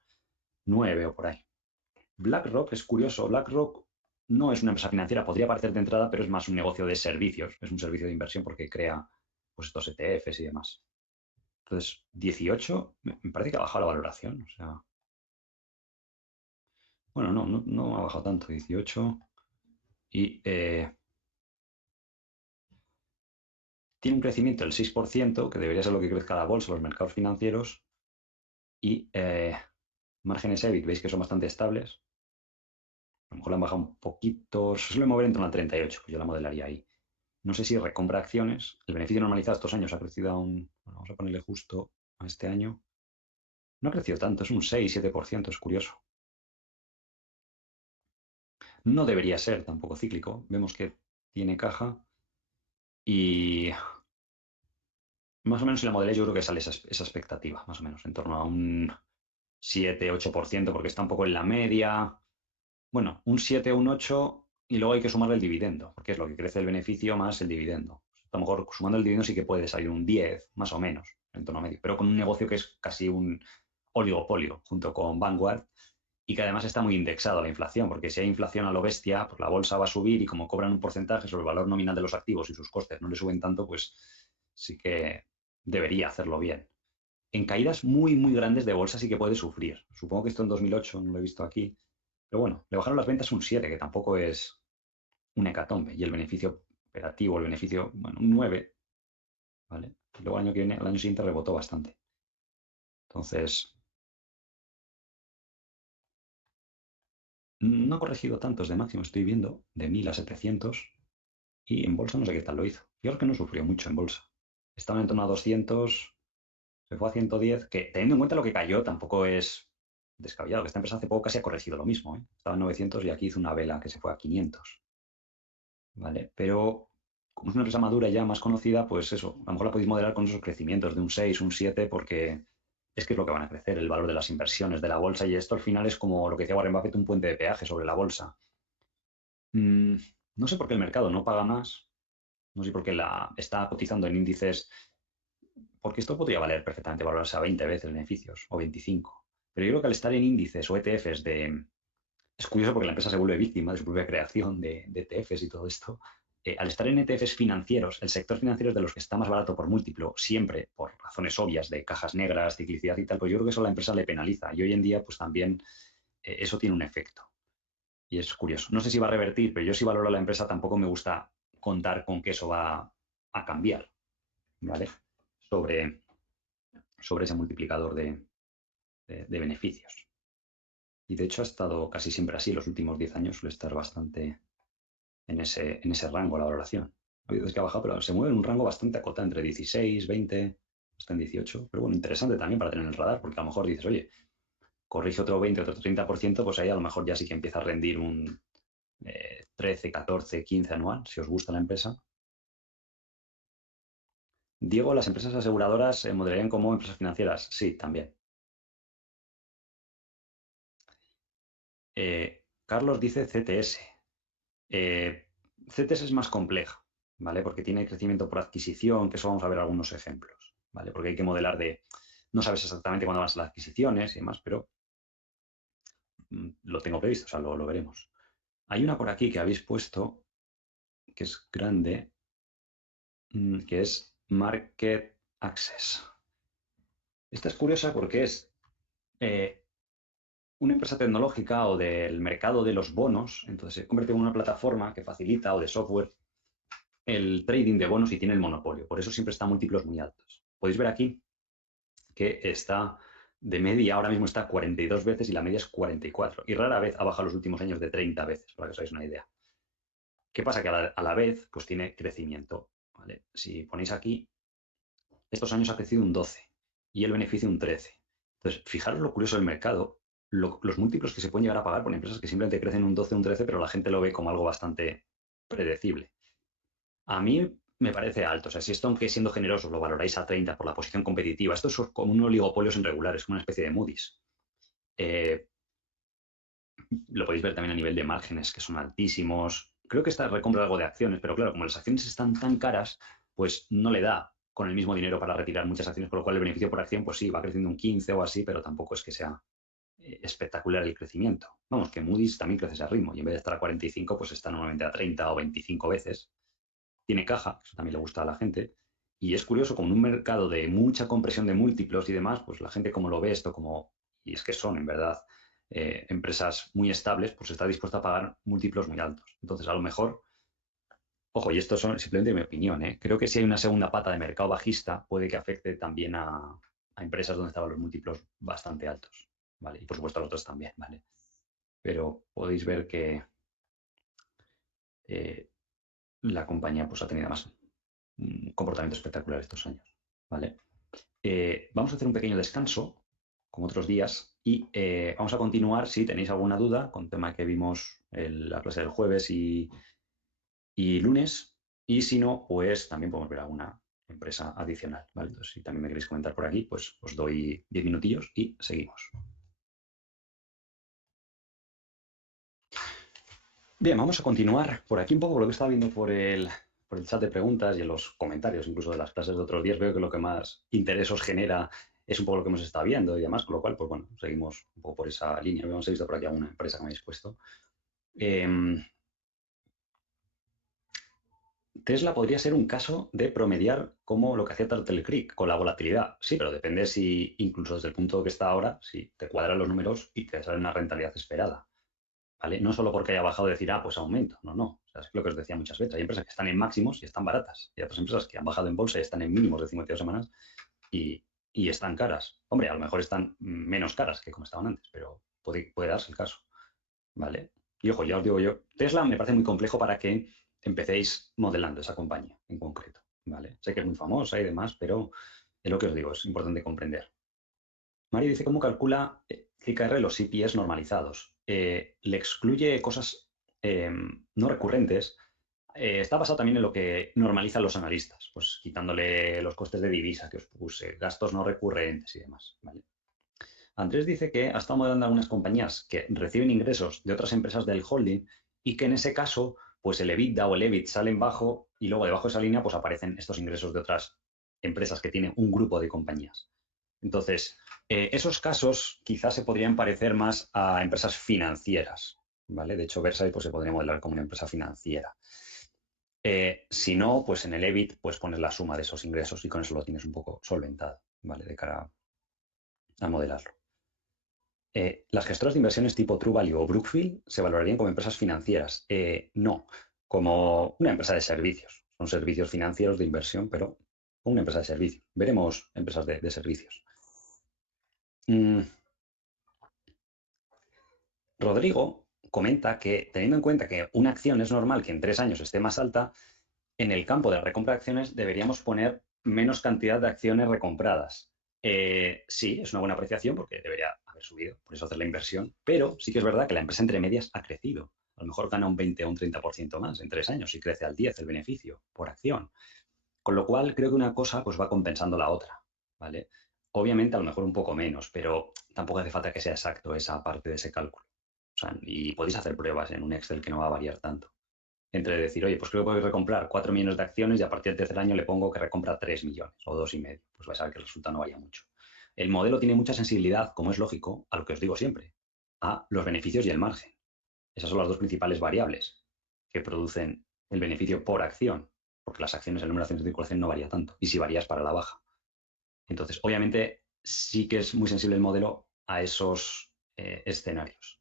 9 o por ahí. BlackRock es curioso. BlackRock no es una empresa financiera, podría parecer de entrada, pero es más un negocio de servicios. Es un servicio de inversión porque crea pues, estos ETFs y demás. Entonces, 18, me parece que ha bajado la valoración. O sea, bueno, no ha bajado tanto, 18. Y tiene un crecimiento del 6%, que debería ser lo que crezca la bolsa, los mercados financieros, y márgenes EBIT, veis que son bastante estables. A lo mejor la han bajado un poquito, se suele mover en torno a 38, pues yo la modelaría ahí. No sé si recompra acciones. El beneficio normalizado estos años ha crecido a un, bueno, vamos a ponerle justo a este año. No ha crecido tanto, es un 6-7%, es curioso. No debería ser tampoco cíclico. Vemos que tiene caja y más o menos si la modelé yo creo que sale esa expectativa, más o menos, en torno a un 7-8%, porque está un poco en la media. Bueno, un 7 o un 8 y luego hay que sumarle el dividendo, porque es lo que crece el beneficio más el dividendo. A lo mejor sumando el dividendo sí que puede salir un 10, más o menos, en torno a medio, pero con un negocio que es casi un oligopolio, junto con Vanguard, y que además está muy indexado a la inflación, porque si hay inflación a lo bestia, pues la bolsa va a subir y como cobran un porcentaje sobre el valor nominal de los activos y sus costes no le suben tanto, pues sí que debería hacerlo bien. En caídas muy, muy grandes de bolsa sí que puede sufrir. Supongo que esto en 2008 no lo he visto aquí, pero bueno, le bajaron las ventas un 7, que tampoco es un hecatombe, y el beneficio operativo, el beneficio, bueno, un 9, ¿vale? Y luego el año que viene, el año siguiente rebotó bastante. Entonces, no ha corregido tantos de máximo, estoy viendo, de 1000 a 700, y en bolsa no sé qué tal lo hizo. Yo creo que no sufrió mucho en bolsa. Estaba en torno a 200, se fue a 110, que teniendo en cuenta lo que cayó, tampoco es descabellado, que esta empresa hace poco casi ha corregido lo mismo, ¿eh? Estaba en 900 y aquí hizo una vela que se fue a 500, ¿vale? Pero como es una empresa madura ya más conocida, pues eso, a lo mejor la podéis modelar con esos crecimientos de un 6, un 7, porque es que es lo que van a crecer, el valor de las inversiones, de la bolsa, y esto al final es como lo que decía Warren Buffett, un puente de peaje sobre la bolsa. Mm, no sé por qué el mercado no paga más, no sé por qué está cotizando en índices, porque esto podría valer perfectamente valorarse a 20 veces beneficios o 25. Pero yo creo que al estar en índices o ETFs de... Es curioso porque la empresa se vuelve víctima de su propia creación de ETFs y todo esto. Al estar en ETFs financieros, el sector financiero es de los que está más barato por múltiplo, siempre por razones obvias de cajas negras, ciclicidad y tal, pues yo creo que eso a la empresa le penaliza. Y hoy en día, pues también eso tiene un efecto. Y es curioso. No sé si va a revertir, pero yo si valoro a la empresa tampoco me gusta contar con que eso va a cambiar, ¿vale? Sobre, sobre ese multiplicador de beneficios. Y de hecho ha estado casi siempre así. Los últimos 10 años suele estar bastante en ese rango la valoración. Ha habido veces que ha bajado, pero se mueve en un rango bastante acotado, entre 16, 20, hasta en 18. Pero bueno, interesante también para tener en el radar, porque a lo mejor dices, oye, corrige otro 20, otro 30%, pues ahí a lo mejor ya sí que empieza a rendir un 13, 14, 15 anual, si os gusta la empresa. Diego, ¿las empresas aseguradoras se modelarían como empresas financieras? Sí, también. Carlos dice CTS. CTS es más compleja, ¿vale? Porque tiene crecimiento por adquisición, que eso vamos a ver algunos ejemplos, ¿vale? Porque hay que modelar de, no sabes exactamente cuándo van a ser las adquisiciones y demás, pero lo tengo previsto, o sea, lo veremos. Hay una por aquí que habéis puesto, que es grande, que es Market Access. Esta es curiosa porque es una empresa tecnológica o del mercado de los bonos, entonces se convierte en una plataforma que facilita o de software el trading de bonos y tiene el monopolio. Por eso siempre está a múltiplos muy altos. Podéis ver aquí que está de media, ahora mismo está 42 veces y la media es 44. Y rara vez ha bajado los últimos años de 30 veces, para que os hagáis una idea. ¿Qué pasa? Que a la vez pues tiene crecimiento. ¿Vale? Si ponéis aquí, estos años ha crecido un 12 y el beneficio un 13. Entonces, fijaros lo curioso del mercado, los múltiplos que se pueden llegar a pagar por empresas que simplemente crecen un 12 o un 13, pero la gente lo ve como algo bastante predecible. A mí me parece alto. O sea, si esto, aunque siendo generosos, lo valoráis a 30 por la posición competitiva, esto es como un oligopolio sin regular, es como una especie de Moody's. Eh, lo podéis ver también a nivel de márgenes, que son altísimos. Creo que esta recompra algo de acciones, pero claro, como las acciones están tan caras, pues no le da con el mismo dinero para retirar muchas acciones, con lo cual el beneficio por acción, pues sí, va creciendo un 15 o así, pero tampoco es que sea espectacular el crecimiento. Vamos, que Moody's también crece a ese ritmo y en vez de estar a 45, pues está normalmente a 30 o 25 veces. Tiene caja, eso también le gusta a la gente. Y es curioso, como en un mercado de mucha compresión de múltiplos y demás, pues la gente como lo ve esto como, y es que son en verdad empresas muy estables, pues está dispuesta a pagar múltiplos muy altos. Entonces, a lo mejor, ojo, y esto es simplemente mi opinión, creo que si hay una segunda pata de mercado bajista, puede que afecte también a empresas donde estaban los múltiplos bastante altos, ¿vale? Y por supuesto a los otros también, ¿vale? Pero podéis ver que eh, la compañía pues, ha tenido más un comportamiento espectacular estos años, ¿vale? Vamos a hacer un pequeño descanso, como otros días, y vamos a continuar si tenéis alguna duda con el tema que vimos en la clase del jueves y lunes, y si no, pues también podemos ver alguna empresa adicional, ¿vale? Entonces, si también me queréis comentar por aquí, pues os doy 10 minutillos y seguimos. Bien, vamos a continuar por aquí un poco, por lo que estaba viendo por el chat de preguntas y en los comentarios incluso de las clases de otros días, veo que lo que más interés os genera es un poco lo que hemos estado viendo y demás, con lo cual, pues bueno, seguimos un poco por esa línea. Hemos visto por aquí alguna empresa que me habéis puesto. Tesla podría ser un caso de promediar como lo que hacía Turtle Creek con la volatilidad. Sí, pero depende si, incluso desde el punto que está ahora, si te cuadran los números y te sale una rentabilidad esperada. ¿Vale? No solo porque haya bajado decir, pues aumento. No, no. O sea, es lo que os decía muchas veces. Hay empresas que están en máximos y están baratas. Y hay otras empresas que han bajado en bolsa y están en mínimos de 52 semanas y, y están caras. Hombre, a lo mejor están menos caras que como estaban antes, pero puede darse el caso. ¿Vale? Y ojo, ya os digo yo, Tesla me parece muy complejo para que empecéis modelando esa compañía en concreto. ¿Vale? Sé que es muy famosa y demás, pero es lo que os digo, es importante comprender. Mario dice cómo calcula CKR los CPS normalizados. Le excluye cosas no recurrentes. Está basado también en lo que normalizan los analistas, pues quitándole los costes de divisa que os puse, gastos no recurrentes y demás. ¿Vale? Andrés dice que ha estado modelando algunas compañías que reciben ingresos de otras empresas del holding y que en ese caso, pues el EBITDA o el EBIT salen bajo y luego debajo de esa línea pues aparecen estos ingresos de otras empresas que tienen un grupo de compañías. Entonces, esos casos quizás se podrían parecer más a empresas financieras, ¿vale? De hecho, Versailles pues, se podría modelar como una empresa financiera. Si no, pues en el EBIT pues pones la suma de esos ingresos y con eso lo tienes un poco solventado, ¿vale? De cara a modelarlo. Las gestoras de inversiones tipo True Value o Brookfield se valorarían como empresas financieras. No, como una empresa de servicios. Son servicios financieros de inversión, pero una empresa de servicios. Veremos empresas de servicios. Mm, Rodrigo comenta que, teniendo en cuenta que una acción es normal que en 3 años esté más alta, en el campo de la recompra de acciones deberíamos poner menos cantidad de acciones recompradas. Sí, es una buena apreciación porque debería haber subido, por eso hacer la inversión, pero sí que es verdad que la empresa entre medias ha crecido. A lo mejor gana un 20 o un 30% más en 3 años y crece al 10 el beneficio por acción. Con lo cual, creo que una cosa pues va compensando la otra, ¿vale? Obviamente, a lo mejor un poco menos, pero tampoco hace falta que sea exacto esa parte de ese cálculo. O sea, y podéis hacer pruebas en un Excel que no va a variar tanto. Entre decir, oye, pues creo que voy a recomprar 4 millones de acciones y a partir del tercer año le pongo que recompra 3 millones o 2,5. Pues vais a ver que el resultado no varía mucho. El modelo tiene mucha sensibilidad, como es lógico, a lo que os digo siempre, a los beneficios y el margen. Esas son las dos principales variables que producen el beneficio por acción, porque las acciones, el número de acciones de circulación no varía tanto, y si varía es para la baja. Entonces, obviamente, sí que es muy sensible el modelo a esos escenarios.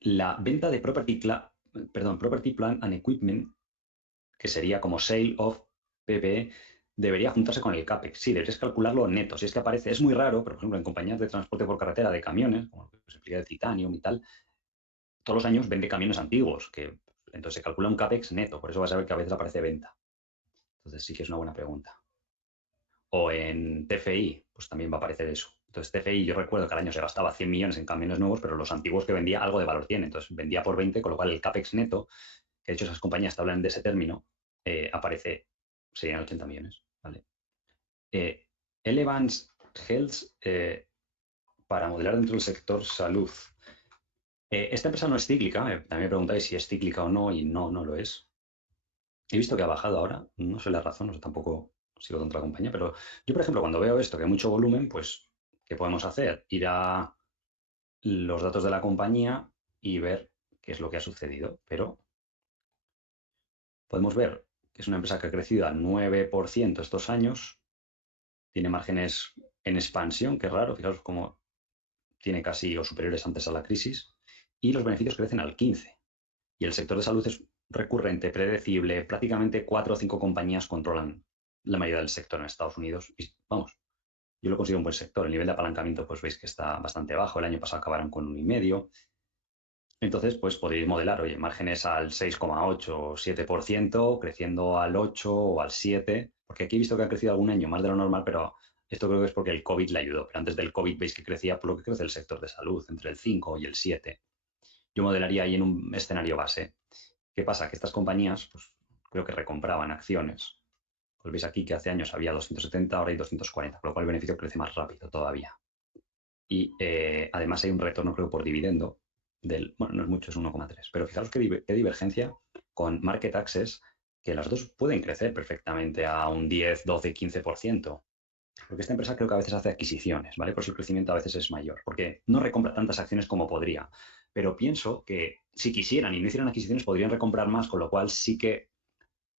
La venta de property, plant and equipment, que sería como sale of PPE, debería juntarse con el CAPEX. Sí, deberías calcularlo neto. Si es que aparece, es muy raro, pero por ejemplo en compañías de transporte por carretera de camiones, como lo que se explica de Titanium y tal, todos los años vende camiones antiguos, que entonces se calcula un CAPEX neto, por eso vas a ver que a veces aparece venta. Entonces sí que es una buena pregunta. O en TFI, pues también va a aparecer eso. Entonces TFI, yo recuerdo que al año se gastaba 100 millones en camiones nuevos, pero los antiguos que vendía algo de valor tiene. Entonces vendía por 20, con lo cual el CAPEX neto, que de hecho esas compañías te hablan de ese término, aparece, serían 80 millones. ¿Vale? Elevance Health, para modelar dentro del sector salud. Esta empresa no es cíclica, también me preguntáis si es cíclica o no, y no, no lo es. He visto que ha bajado ahora, no sé la razón, no sé, tampoco sigo de otra compañía, pero yo, por ejemplo, cuando veo esto, que hay mucho volumen, pues, ¿qué podemos hacer? Ir a los datos de la compañía y ver qué es lo que ha sucedido. Pero podemos ver que es una empresa que ha crecido al 9% estos años, tiene márgenes en expansión, que es raro, fijaos cómo tiene casi o superiores antes a la crisis, y los beneficios crecen al 15%. Y el sector de salud es recurrente, predecible, prácticamente 4 o 5 compañías controlan la mayoría del sector en Estados Unidos. Y vamos, yo lo considero un buen sector. El nivel de apalancamiento, pues veis que está bastante bajo. El año pasado acabaron con 1,5. Entonces, pues podéis modelar, oye, márgenes al 6,8 o 7%, creciendo al 8 o al 7, porque aquí he visto que ha crecido algún año más de lo normal, pero esto creo que es porque el COVID le ayudó. Pero antes del COVID veis que crecía por lo que crece el sector de salud, entre el 5 y el 7. Yo modelaría ahí en un escenario base. ¿Qué pasa? Que estas compañías, pues creo que recompraban acciones. Pues veis aquí que hace años había 270, ahora hay 240, con lo cual el beneficio crece más rápido todavía. Y además hay un retorno, creo, por dividendo del, bueno, no es mucho, es 1,3. Pero fijaros qué divergencia con Market Access, que las dos pueden crecer perfectamente a un 10, 12, 15%. Porque esta empresa creo que a veces hace adquisiciones, ¿vale? Por eso el crecimiento a veces es mayor, porque no recompra tantas acciones como podría. Pero pienso que si quisieran y no hicieran adquisiciones, podrían recomprar más, con lo cual sí que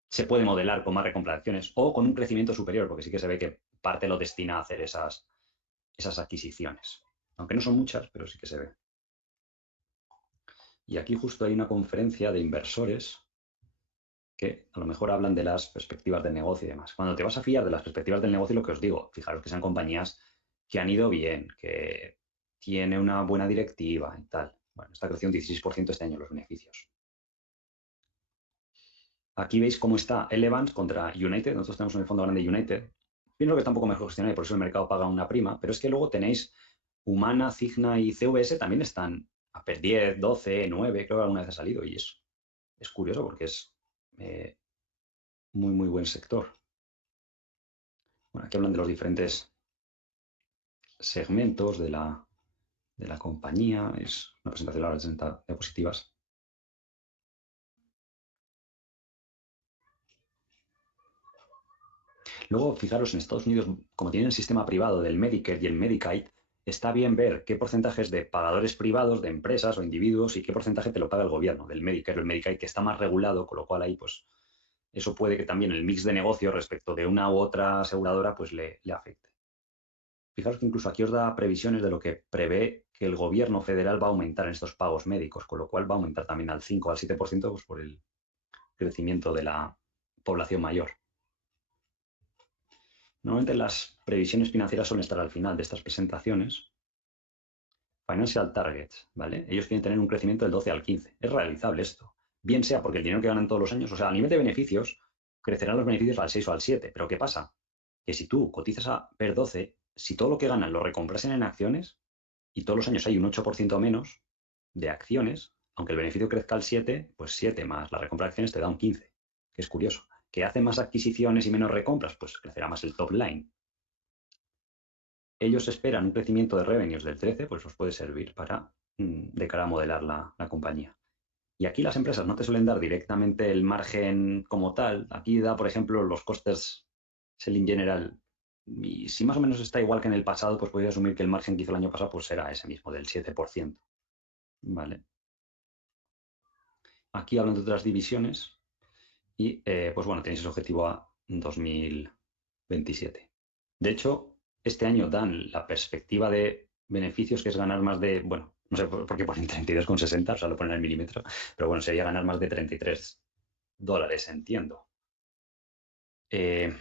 se puede modelar con más recompra de acciones o con un crecimiento superior, porque sí que se ve que parte lo destina a hacer esas adquisiciones. Aunque no son muchas, pero sí que se ve. Y aquí justo hay una conferencia de inversores que a lo mejor hablan de las perspectivas del negocio y demás. Cuando te vas a fiar de las perspectivas del negocio, lo que os digo, fijaros que sean compañías que han ido bien, que tiene una buena directiva y tal. Bueno, está creciendo un 16% este año los beneficios. Aquí veis cómo está Elevance contra United. Nosotros tenemos en el fondo grande United. Pienso que está un poco mejor gestionado y por eso el mercado paga una prima, pero es que luego tenéis Humana, Cigna y CVS también están a 10, 12, 9, creo que alguna vez ha salido y es curioso porque es muy, muy buen sector. Bueno, aquí hablan de los diferentes segmentos de la compañía. Es una presentación a las 60 diapositivas. Luego, fijaros, en Estados Unidos, como tienen el sistema privado del Medicare y el Medicaid, está bien ver qué porcentajes de pagadores privados, de empresas o individuos, y qué porcentaje te lo paga el gobierno, del Medicare o el Medicaid, que está más regulado, con lo cual ahí, pues, eso puede que también el mix de negocio respecto de una u otra aseguradora, pues le afecte. Fijaros que incluso aquí os da previsiones de lo que prevé que el gobierno federal va a aumentar en estos pagos médicos, con lo cual va a aumentar también al 5 o al 7%, pues, por el crecimiento de la población mayor. Normalmente las previsiones financieras suelen estar al final de estas presentaciones. Financial Targets, ¿vale? Ellos quieren tener un crecimiento del 12 al 15. Es realizable esto. Bien sea porque el dinero que ganan todos los años, o sea, a nivel de beneficios, crecerán los beneficios al 6 o al 7. Pero ¿qué pasa? Que si tú cotizas a PER 12, si todo lo que ganan lo recomprasen en acciones y todos los años hay un 8% menos de acciones, aunque el beneficio crezca al 7, pues 7 más la recompra de acciones te da un 15, que es curioso. ¿Que hace más adquisiciones y menos recompras? Pues crecerá más el top line. Ellos esperan un crecimiento de revenues del 13, pues os puede servir para de cara a modelar la compañía. Y aquí las empresas no te suelen dar directamente el margen como tal. Aquí da, por ejemplo, los costes selling general. Y si más o menos está igual que en el pasado, pues podéis asumir que el margen que hizo el año pasado pues será ese mismo, del 7%. ¿Vale? Aquí hablan de otras divisiones Y pues bueno, tenéis ese objetivo a 2027. De hecho, este año dan la perspectiva de beneficios, que es ganar más de, bueno, no sé por qué ponen 32,60, o sea, lo ponen al milímetro, pero bueno, sería ganar más de $33, entiendo. Eh,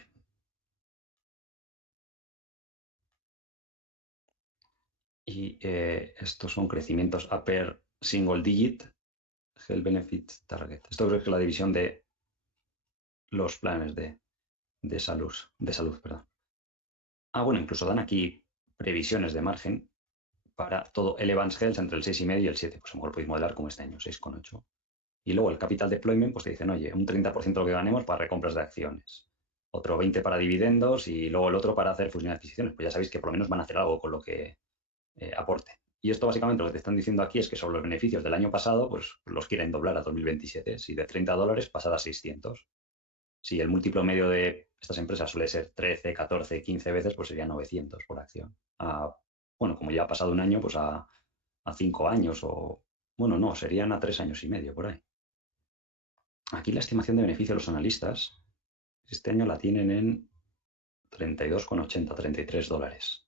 y estos son crecimientos upper single digit, Health Benefit Target. Esto creo que es la división de los planes de salud, perdón. Ah, bueno, incluso dan aquí previsiones de margen para todo el Evans Health entre el 6,5 y el 7. Pues a lo mejor podéis modelar como este año, 6,8. Y luego el capital deployment, pues te dicen, oye, un 30% de lo que ganemos para recompras de acciones, otro 20% para dividendos y luego el otro para hacer fusión y adquisiciones. Pues ya sabéis que por lo menos van a hacer algo con lo que aporte. Y esto básicamente lo que te están diciendo aquí es que sobre los beneficios del año pasado, pues los quieren doblar a 2027. Si de $30 pasar a 600. Si el múltiplo medio de estas empresas suele ser 13, 14, 15 veces, pues sería 900 por acción. Bueno, como ya ha pasado un año, pues a 5 años o, bueno, no, serían a 3 años y medio por ahí. Aquí la estimación de beneficio de los analistas, este año la tienen en 32,80, $33.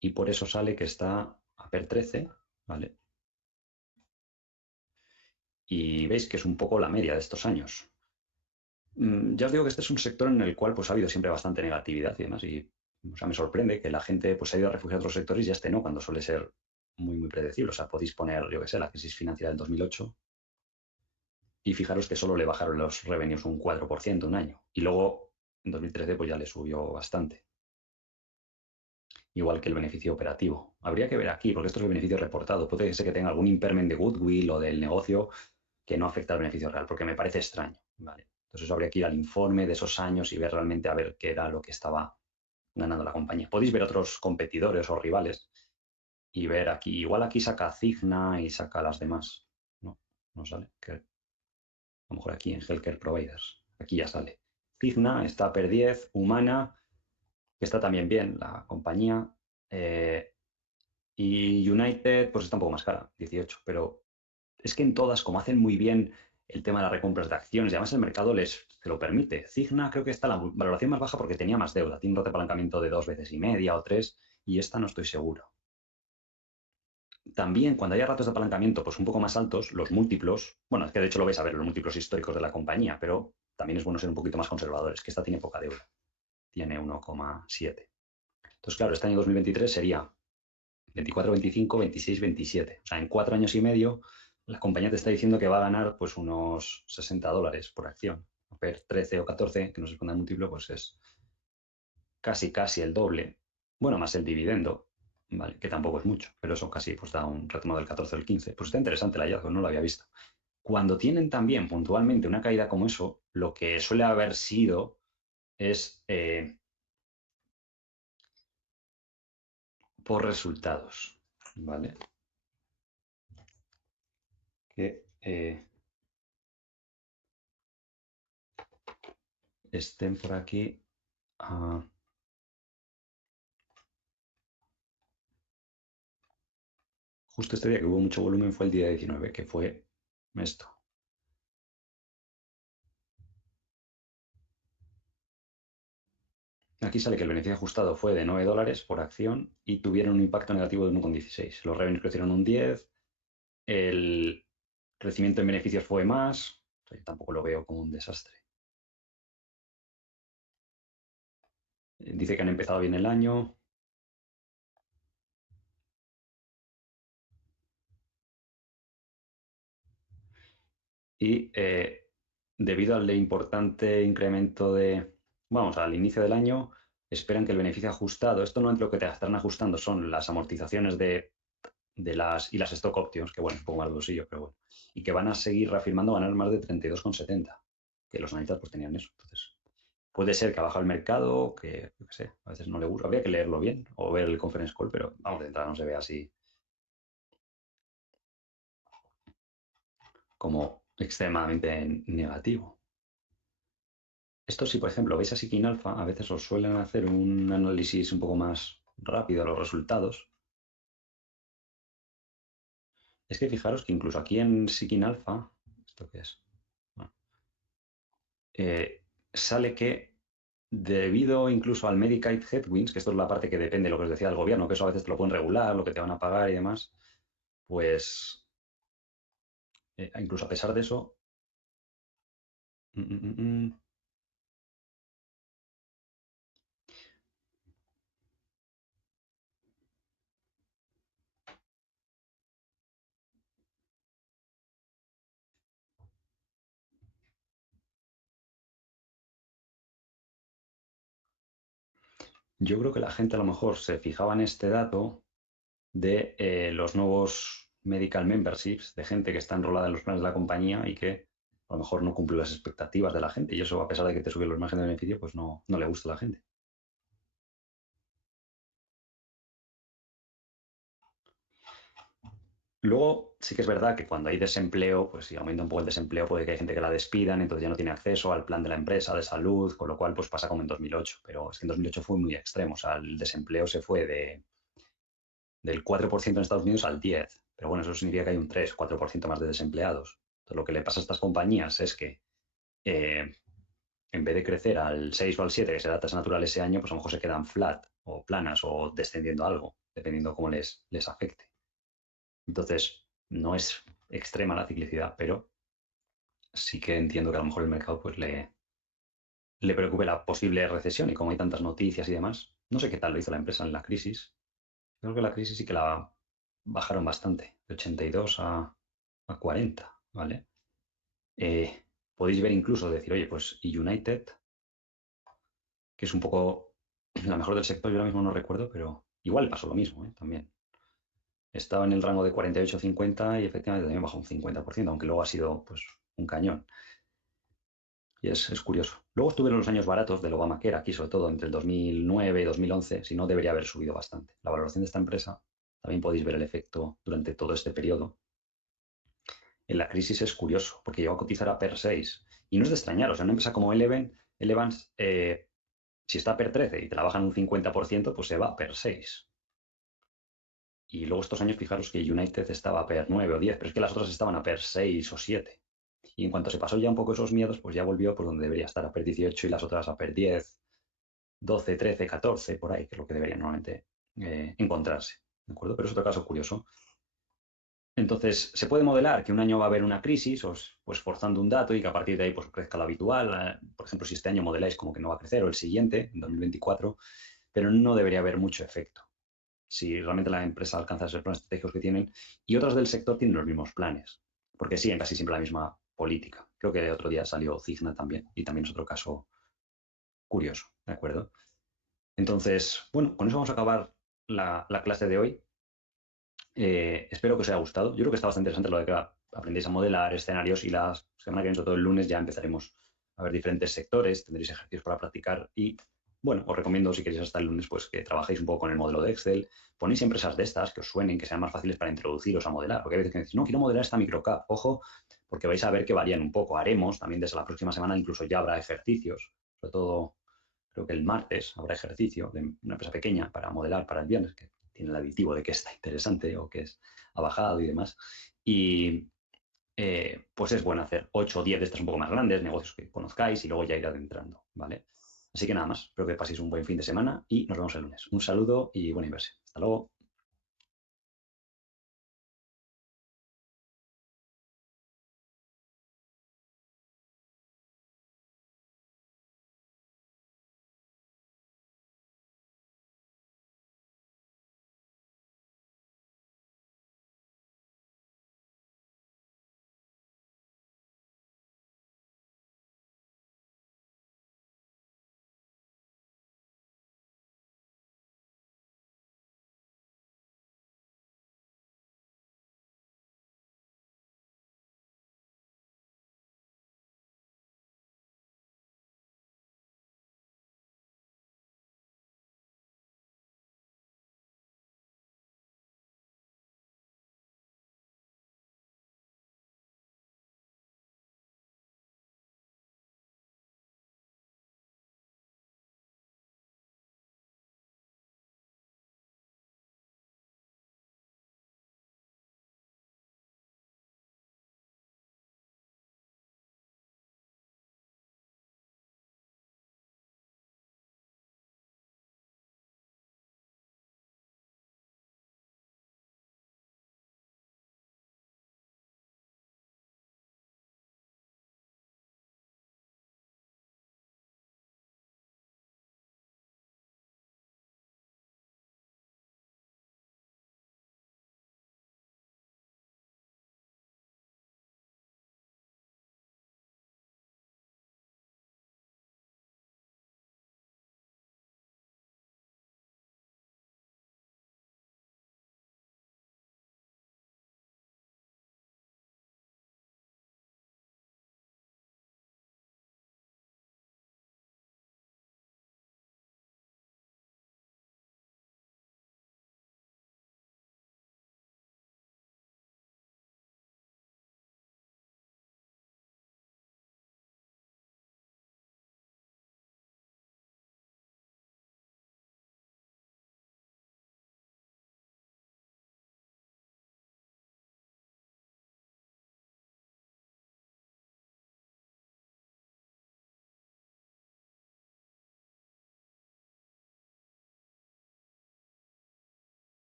Y por eso sale que está a PER 13, ¿vale? Y veis que es un poco la media de estos años. Ya os digo que este es un sector en el cual pues, ha habido siempre bastante negatividad y demás. Y o sea, me sorprende que la gente pues, se ha ido a refugiar a otros sectores y este no, cuando suele ser muy, muy predecible. O sea, podéis poner, yo qué sé, la crisis financiera del 2008 y fijaros que solo le bajaron los revenues un 4% un año. Y luego en 2013 pues ya le subió bastante. Igual que el beneficio operativo. Habría que ver aquí, porque esto es el beneficio reportado. Puede ser que tenga algún impairment de goodwill o del negocio que no afecta al beneficio real, porque me parece extraño. ¿Vale? Entonces habría que ir al informe de esos años y ver realmente a ver qué era lo que estaba ganando la compañía. Podéis ver otros competidores o rivales y ver aquí, igual aquí saca Cigna y saca las demás. No, no sale. A lo mejor aquí en Healthcare Providers. Aquí ya sale. Cigna está per 10, Humana, que está también bien, la compañía. Y United, pues está un poco más cara, 18. Pero es que en todas, como hacen muy bien el tema de las recompras de acciones, y además el mercado se lo permite. Cigna creo que está la valoración más baja porque tenía más deuda. Tiene un ratio de apalancamiento de 2,5 veces o 3, y esta no estoy seguro. También cuando haya ratios de apalancamiento pues un poco más altos, los múltiplos, bueno, es que de hecho lo vais a ver, los múltiplos históricos de la compañía, pero también es bueno ser un poquito más conservadores, que esta tiene poca deuda, tiene 1,7. Entonces, claro, este año 2023 sería 24, 25, 26, 27. O sea, en 4 años y medio la compañía te está diciendo que va a ganar pues unos $60 por acción. A ver, 13 o 14, que no se responda el múltiplo, pues es casi el doble. Bueno, más el dividendo, ¿vale? Que tampoco es mucho, pero eso casi pues da un retorno del 14 o el 15. Pues está interesante el hallazgo, no lo había visto. Cuando tienen también puntualmente una caída como eso, lo que suele haber sido es por resultados, ¿vale? Que estén por aquí. Justo este día que hubo mucho volumen fue el día 19, que fue esto. Aquí sale que el beneficio ajustado fue de $9 por acción y tuvieron un impacto negativo de 1,16. Los revenues crecieron un 10, el crecimiento en beneficios fue más. O sea, yo tampoco lo veo como un desastre. Dice que han empezado bien el año. Y debido al importante incremento vamos, al inicio del año, esperan que el beneficio ajustado, esto no es lo que te estarán ajustando, son las amortizaciones y las stock options, que bueno, es un poco más bolsillo, pero bueno, y que van a seguir reafirmando ganar más de 32,70, que los analistas pues tenían eso. Entonces, puede ser que ha bajado el mercado, que, yo qué sé, a veces no le gusta, habría que leerlo bien o ver el conference call, pero vamos, de entrada no se ve así como extremadamente negativo. Esto si, por ejemplo, veis a Seeking Alpha, a veces os suelen hacer un análisis un poco más rápido de los resultados. Es que fijaros que incluso aquí en Seeking Alpha, ¿esto qué es? Bueno, sale que debido incluso al Medicaid Headwinds, que esto es la parte que depende de lo que os decía el gobierno, que eso a veces te lo pueden regular, lo que te van a pagar y demás, pues incluso a pesar de eso, mm, mm, mm, mm, yo creo que la gente a lo mejor se fijaba en este dato de los nuevos medical memberships, de gente que está enrolada en los planes de la compañía y que a lo mejor no cumple las expectativas de la gente. Y eso, a pesar de que te suben los márgenes de beneficio, pues no le gusta a la gente. Luego, sí que es verdad que cuando hay desempleo, pues si aumenta un poco el desempleo, puede que hay gente que la despidan, entonces ya no tiene acceso al plan de la empresa de salud, con lo cual pues pasa como en 2008. Pero es que en 2008 fue muy extremo, o sea, el desempleo se fue del 4% en Estados Unidos al 10%. Pero bueno, eso significa que hay un 3-4% más de desempleados. Entonces, lo que le pasa a estas compañías es que eh, en vez de crecer al 6 o al 7, que será la tasa natural ese año, pues a lo mejor se quedan flat o planas o descendiendo algo, dependiendo cómo les afecte. Entonces, no es extrema la ciclicidad, pero sí que entiendo que a lo mejor el mercado pues le preocupe la posible recesión y como hay tantas noticias y demás, no sé qué tal lo hizo la empresa en la crisis. Creo que la crisis sí que la bajaron bastante, de 82 a 40, ¿vale? Podéis ver incluso decir, oye, pues y United, que es un poco la mejor del sector, yo ahora mismo no recuerdo, pero igual pasó lo mismo, ¿eh? También. Estaba en el rango de 48-50 y efectivamente también bajó un 50%, aunque luego ha sido pues un cañón. Y es curioso. Luego estuvieron los años baratos del Obamacare, aquí sobre todo entre el 2009 y 2011, si no debería haber subido bastante. La valoración de esta empresa, también podéis ver el efecto durante todo este periodo. En la crisis es curioso, porque llegó a cotizar a PER 6. Y no es de extrañar, o sea, una empresa como Elevance, si está a PER 13 y te la bajan un 50%, pues se va a PER 6. Y luego estos años, fijaros que United estaba a PER 9 o 10, pero es que las otras estaban a PER 6 o 7. Y en cuanto se pasó ya un poco esos miedos, pues ya volvió por donde debería estar, a PER 18 y las otras a PER 10, 12, 13, 14, por ahí, que es lo que deberían normalmente encontrarse. ¿De acuerdo? Pero es otro caso curioso. Entonces, se puede modelar que un año va a haber una crisis, pues forzando un dato y que a partir de ahí pues, crezca lo habitual. Por ejemplo, si este año modeláis como que no va a crecer o el siguiente, en 2024, pero no debería haber mucho efecto si realmente la empresa alcanza esos planes estratégicos que tienen y otras del sector tienen los mismos planes, porque siguen casi siempre la misma política. Creo que otro día salió Cigna también y también es otro caso curioso, ¿de acuerdo? Entonces, bueno, con eso vamos a acabar la clase de hoy. Espero que os haya gustado. Yo creo que está bastante interesante lo de que aprendéis a modelar escenarios y la semana que viene, sobre todo el lunes, ya empezaremos a ver diferentes sectores, tendréis ejercicios para practicar y, bueno, os recomiendo si queréis hasta el lunes, pues que trabajéis un poco con el modelo de Excel, ponéis empresas de estas que os suenen, que sean más fáciles para introduciros a modelar, porque hay veces que decís, no, quiero modelar esta microcap, ojo, porque vais a ver que varían un poco. Haremos también desde la próxima semana, incluso ya habrá ejercicios, sobre todo creo que el martes habrá ejercicio de una empresa pequeña para modelar para el viernes, que tiene el aditivo de que está interesante o que ha bajado y demás. Y pues es bueno hacer 8 o 10 de estas un poco más grandes, negocios que conozcáis y luego ya ir adentrando, ¿vale? Así que nada más, espero que paséis un buen fin de semana y nos vemos el lunes. Un saludo y buena inversión. Hasta luego.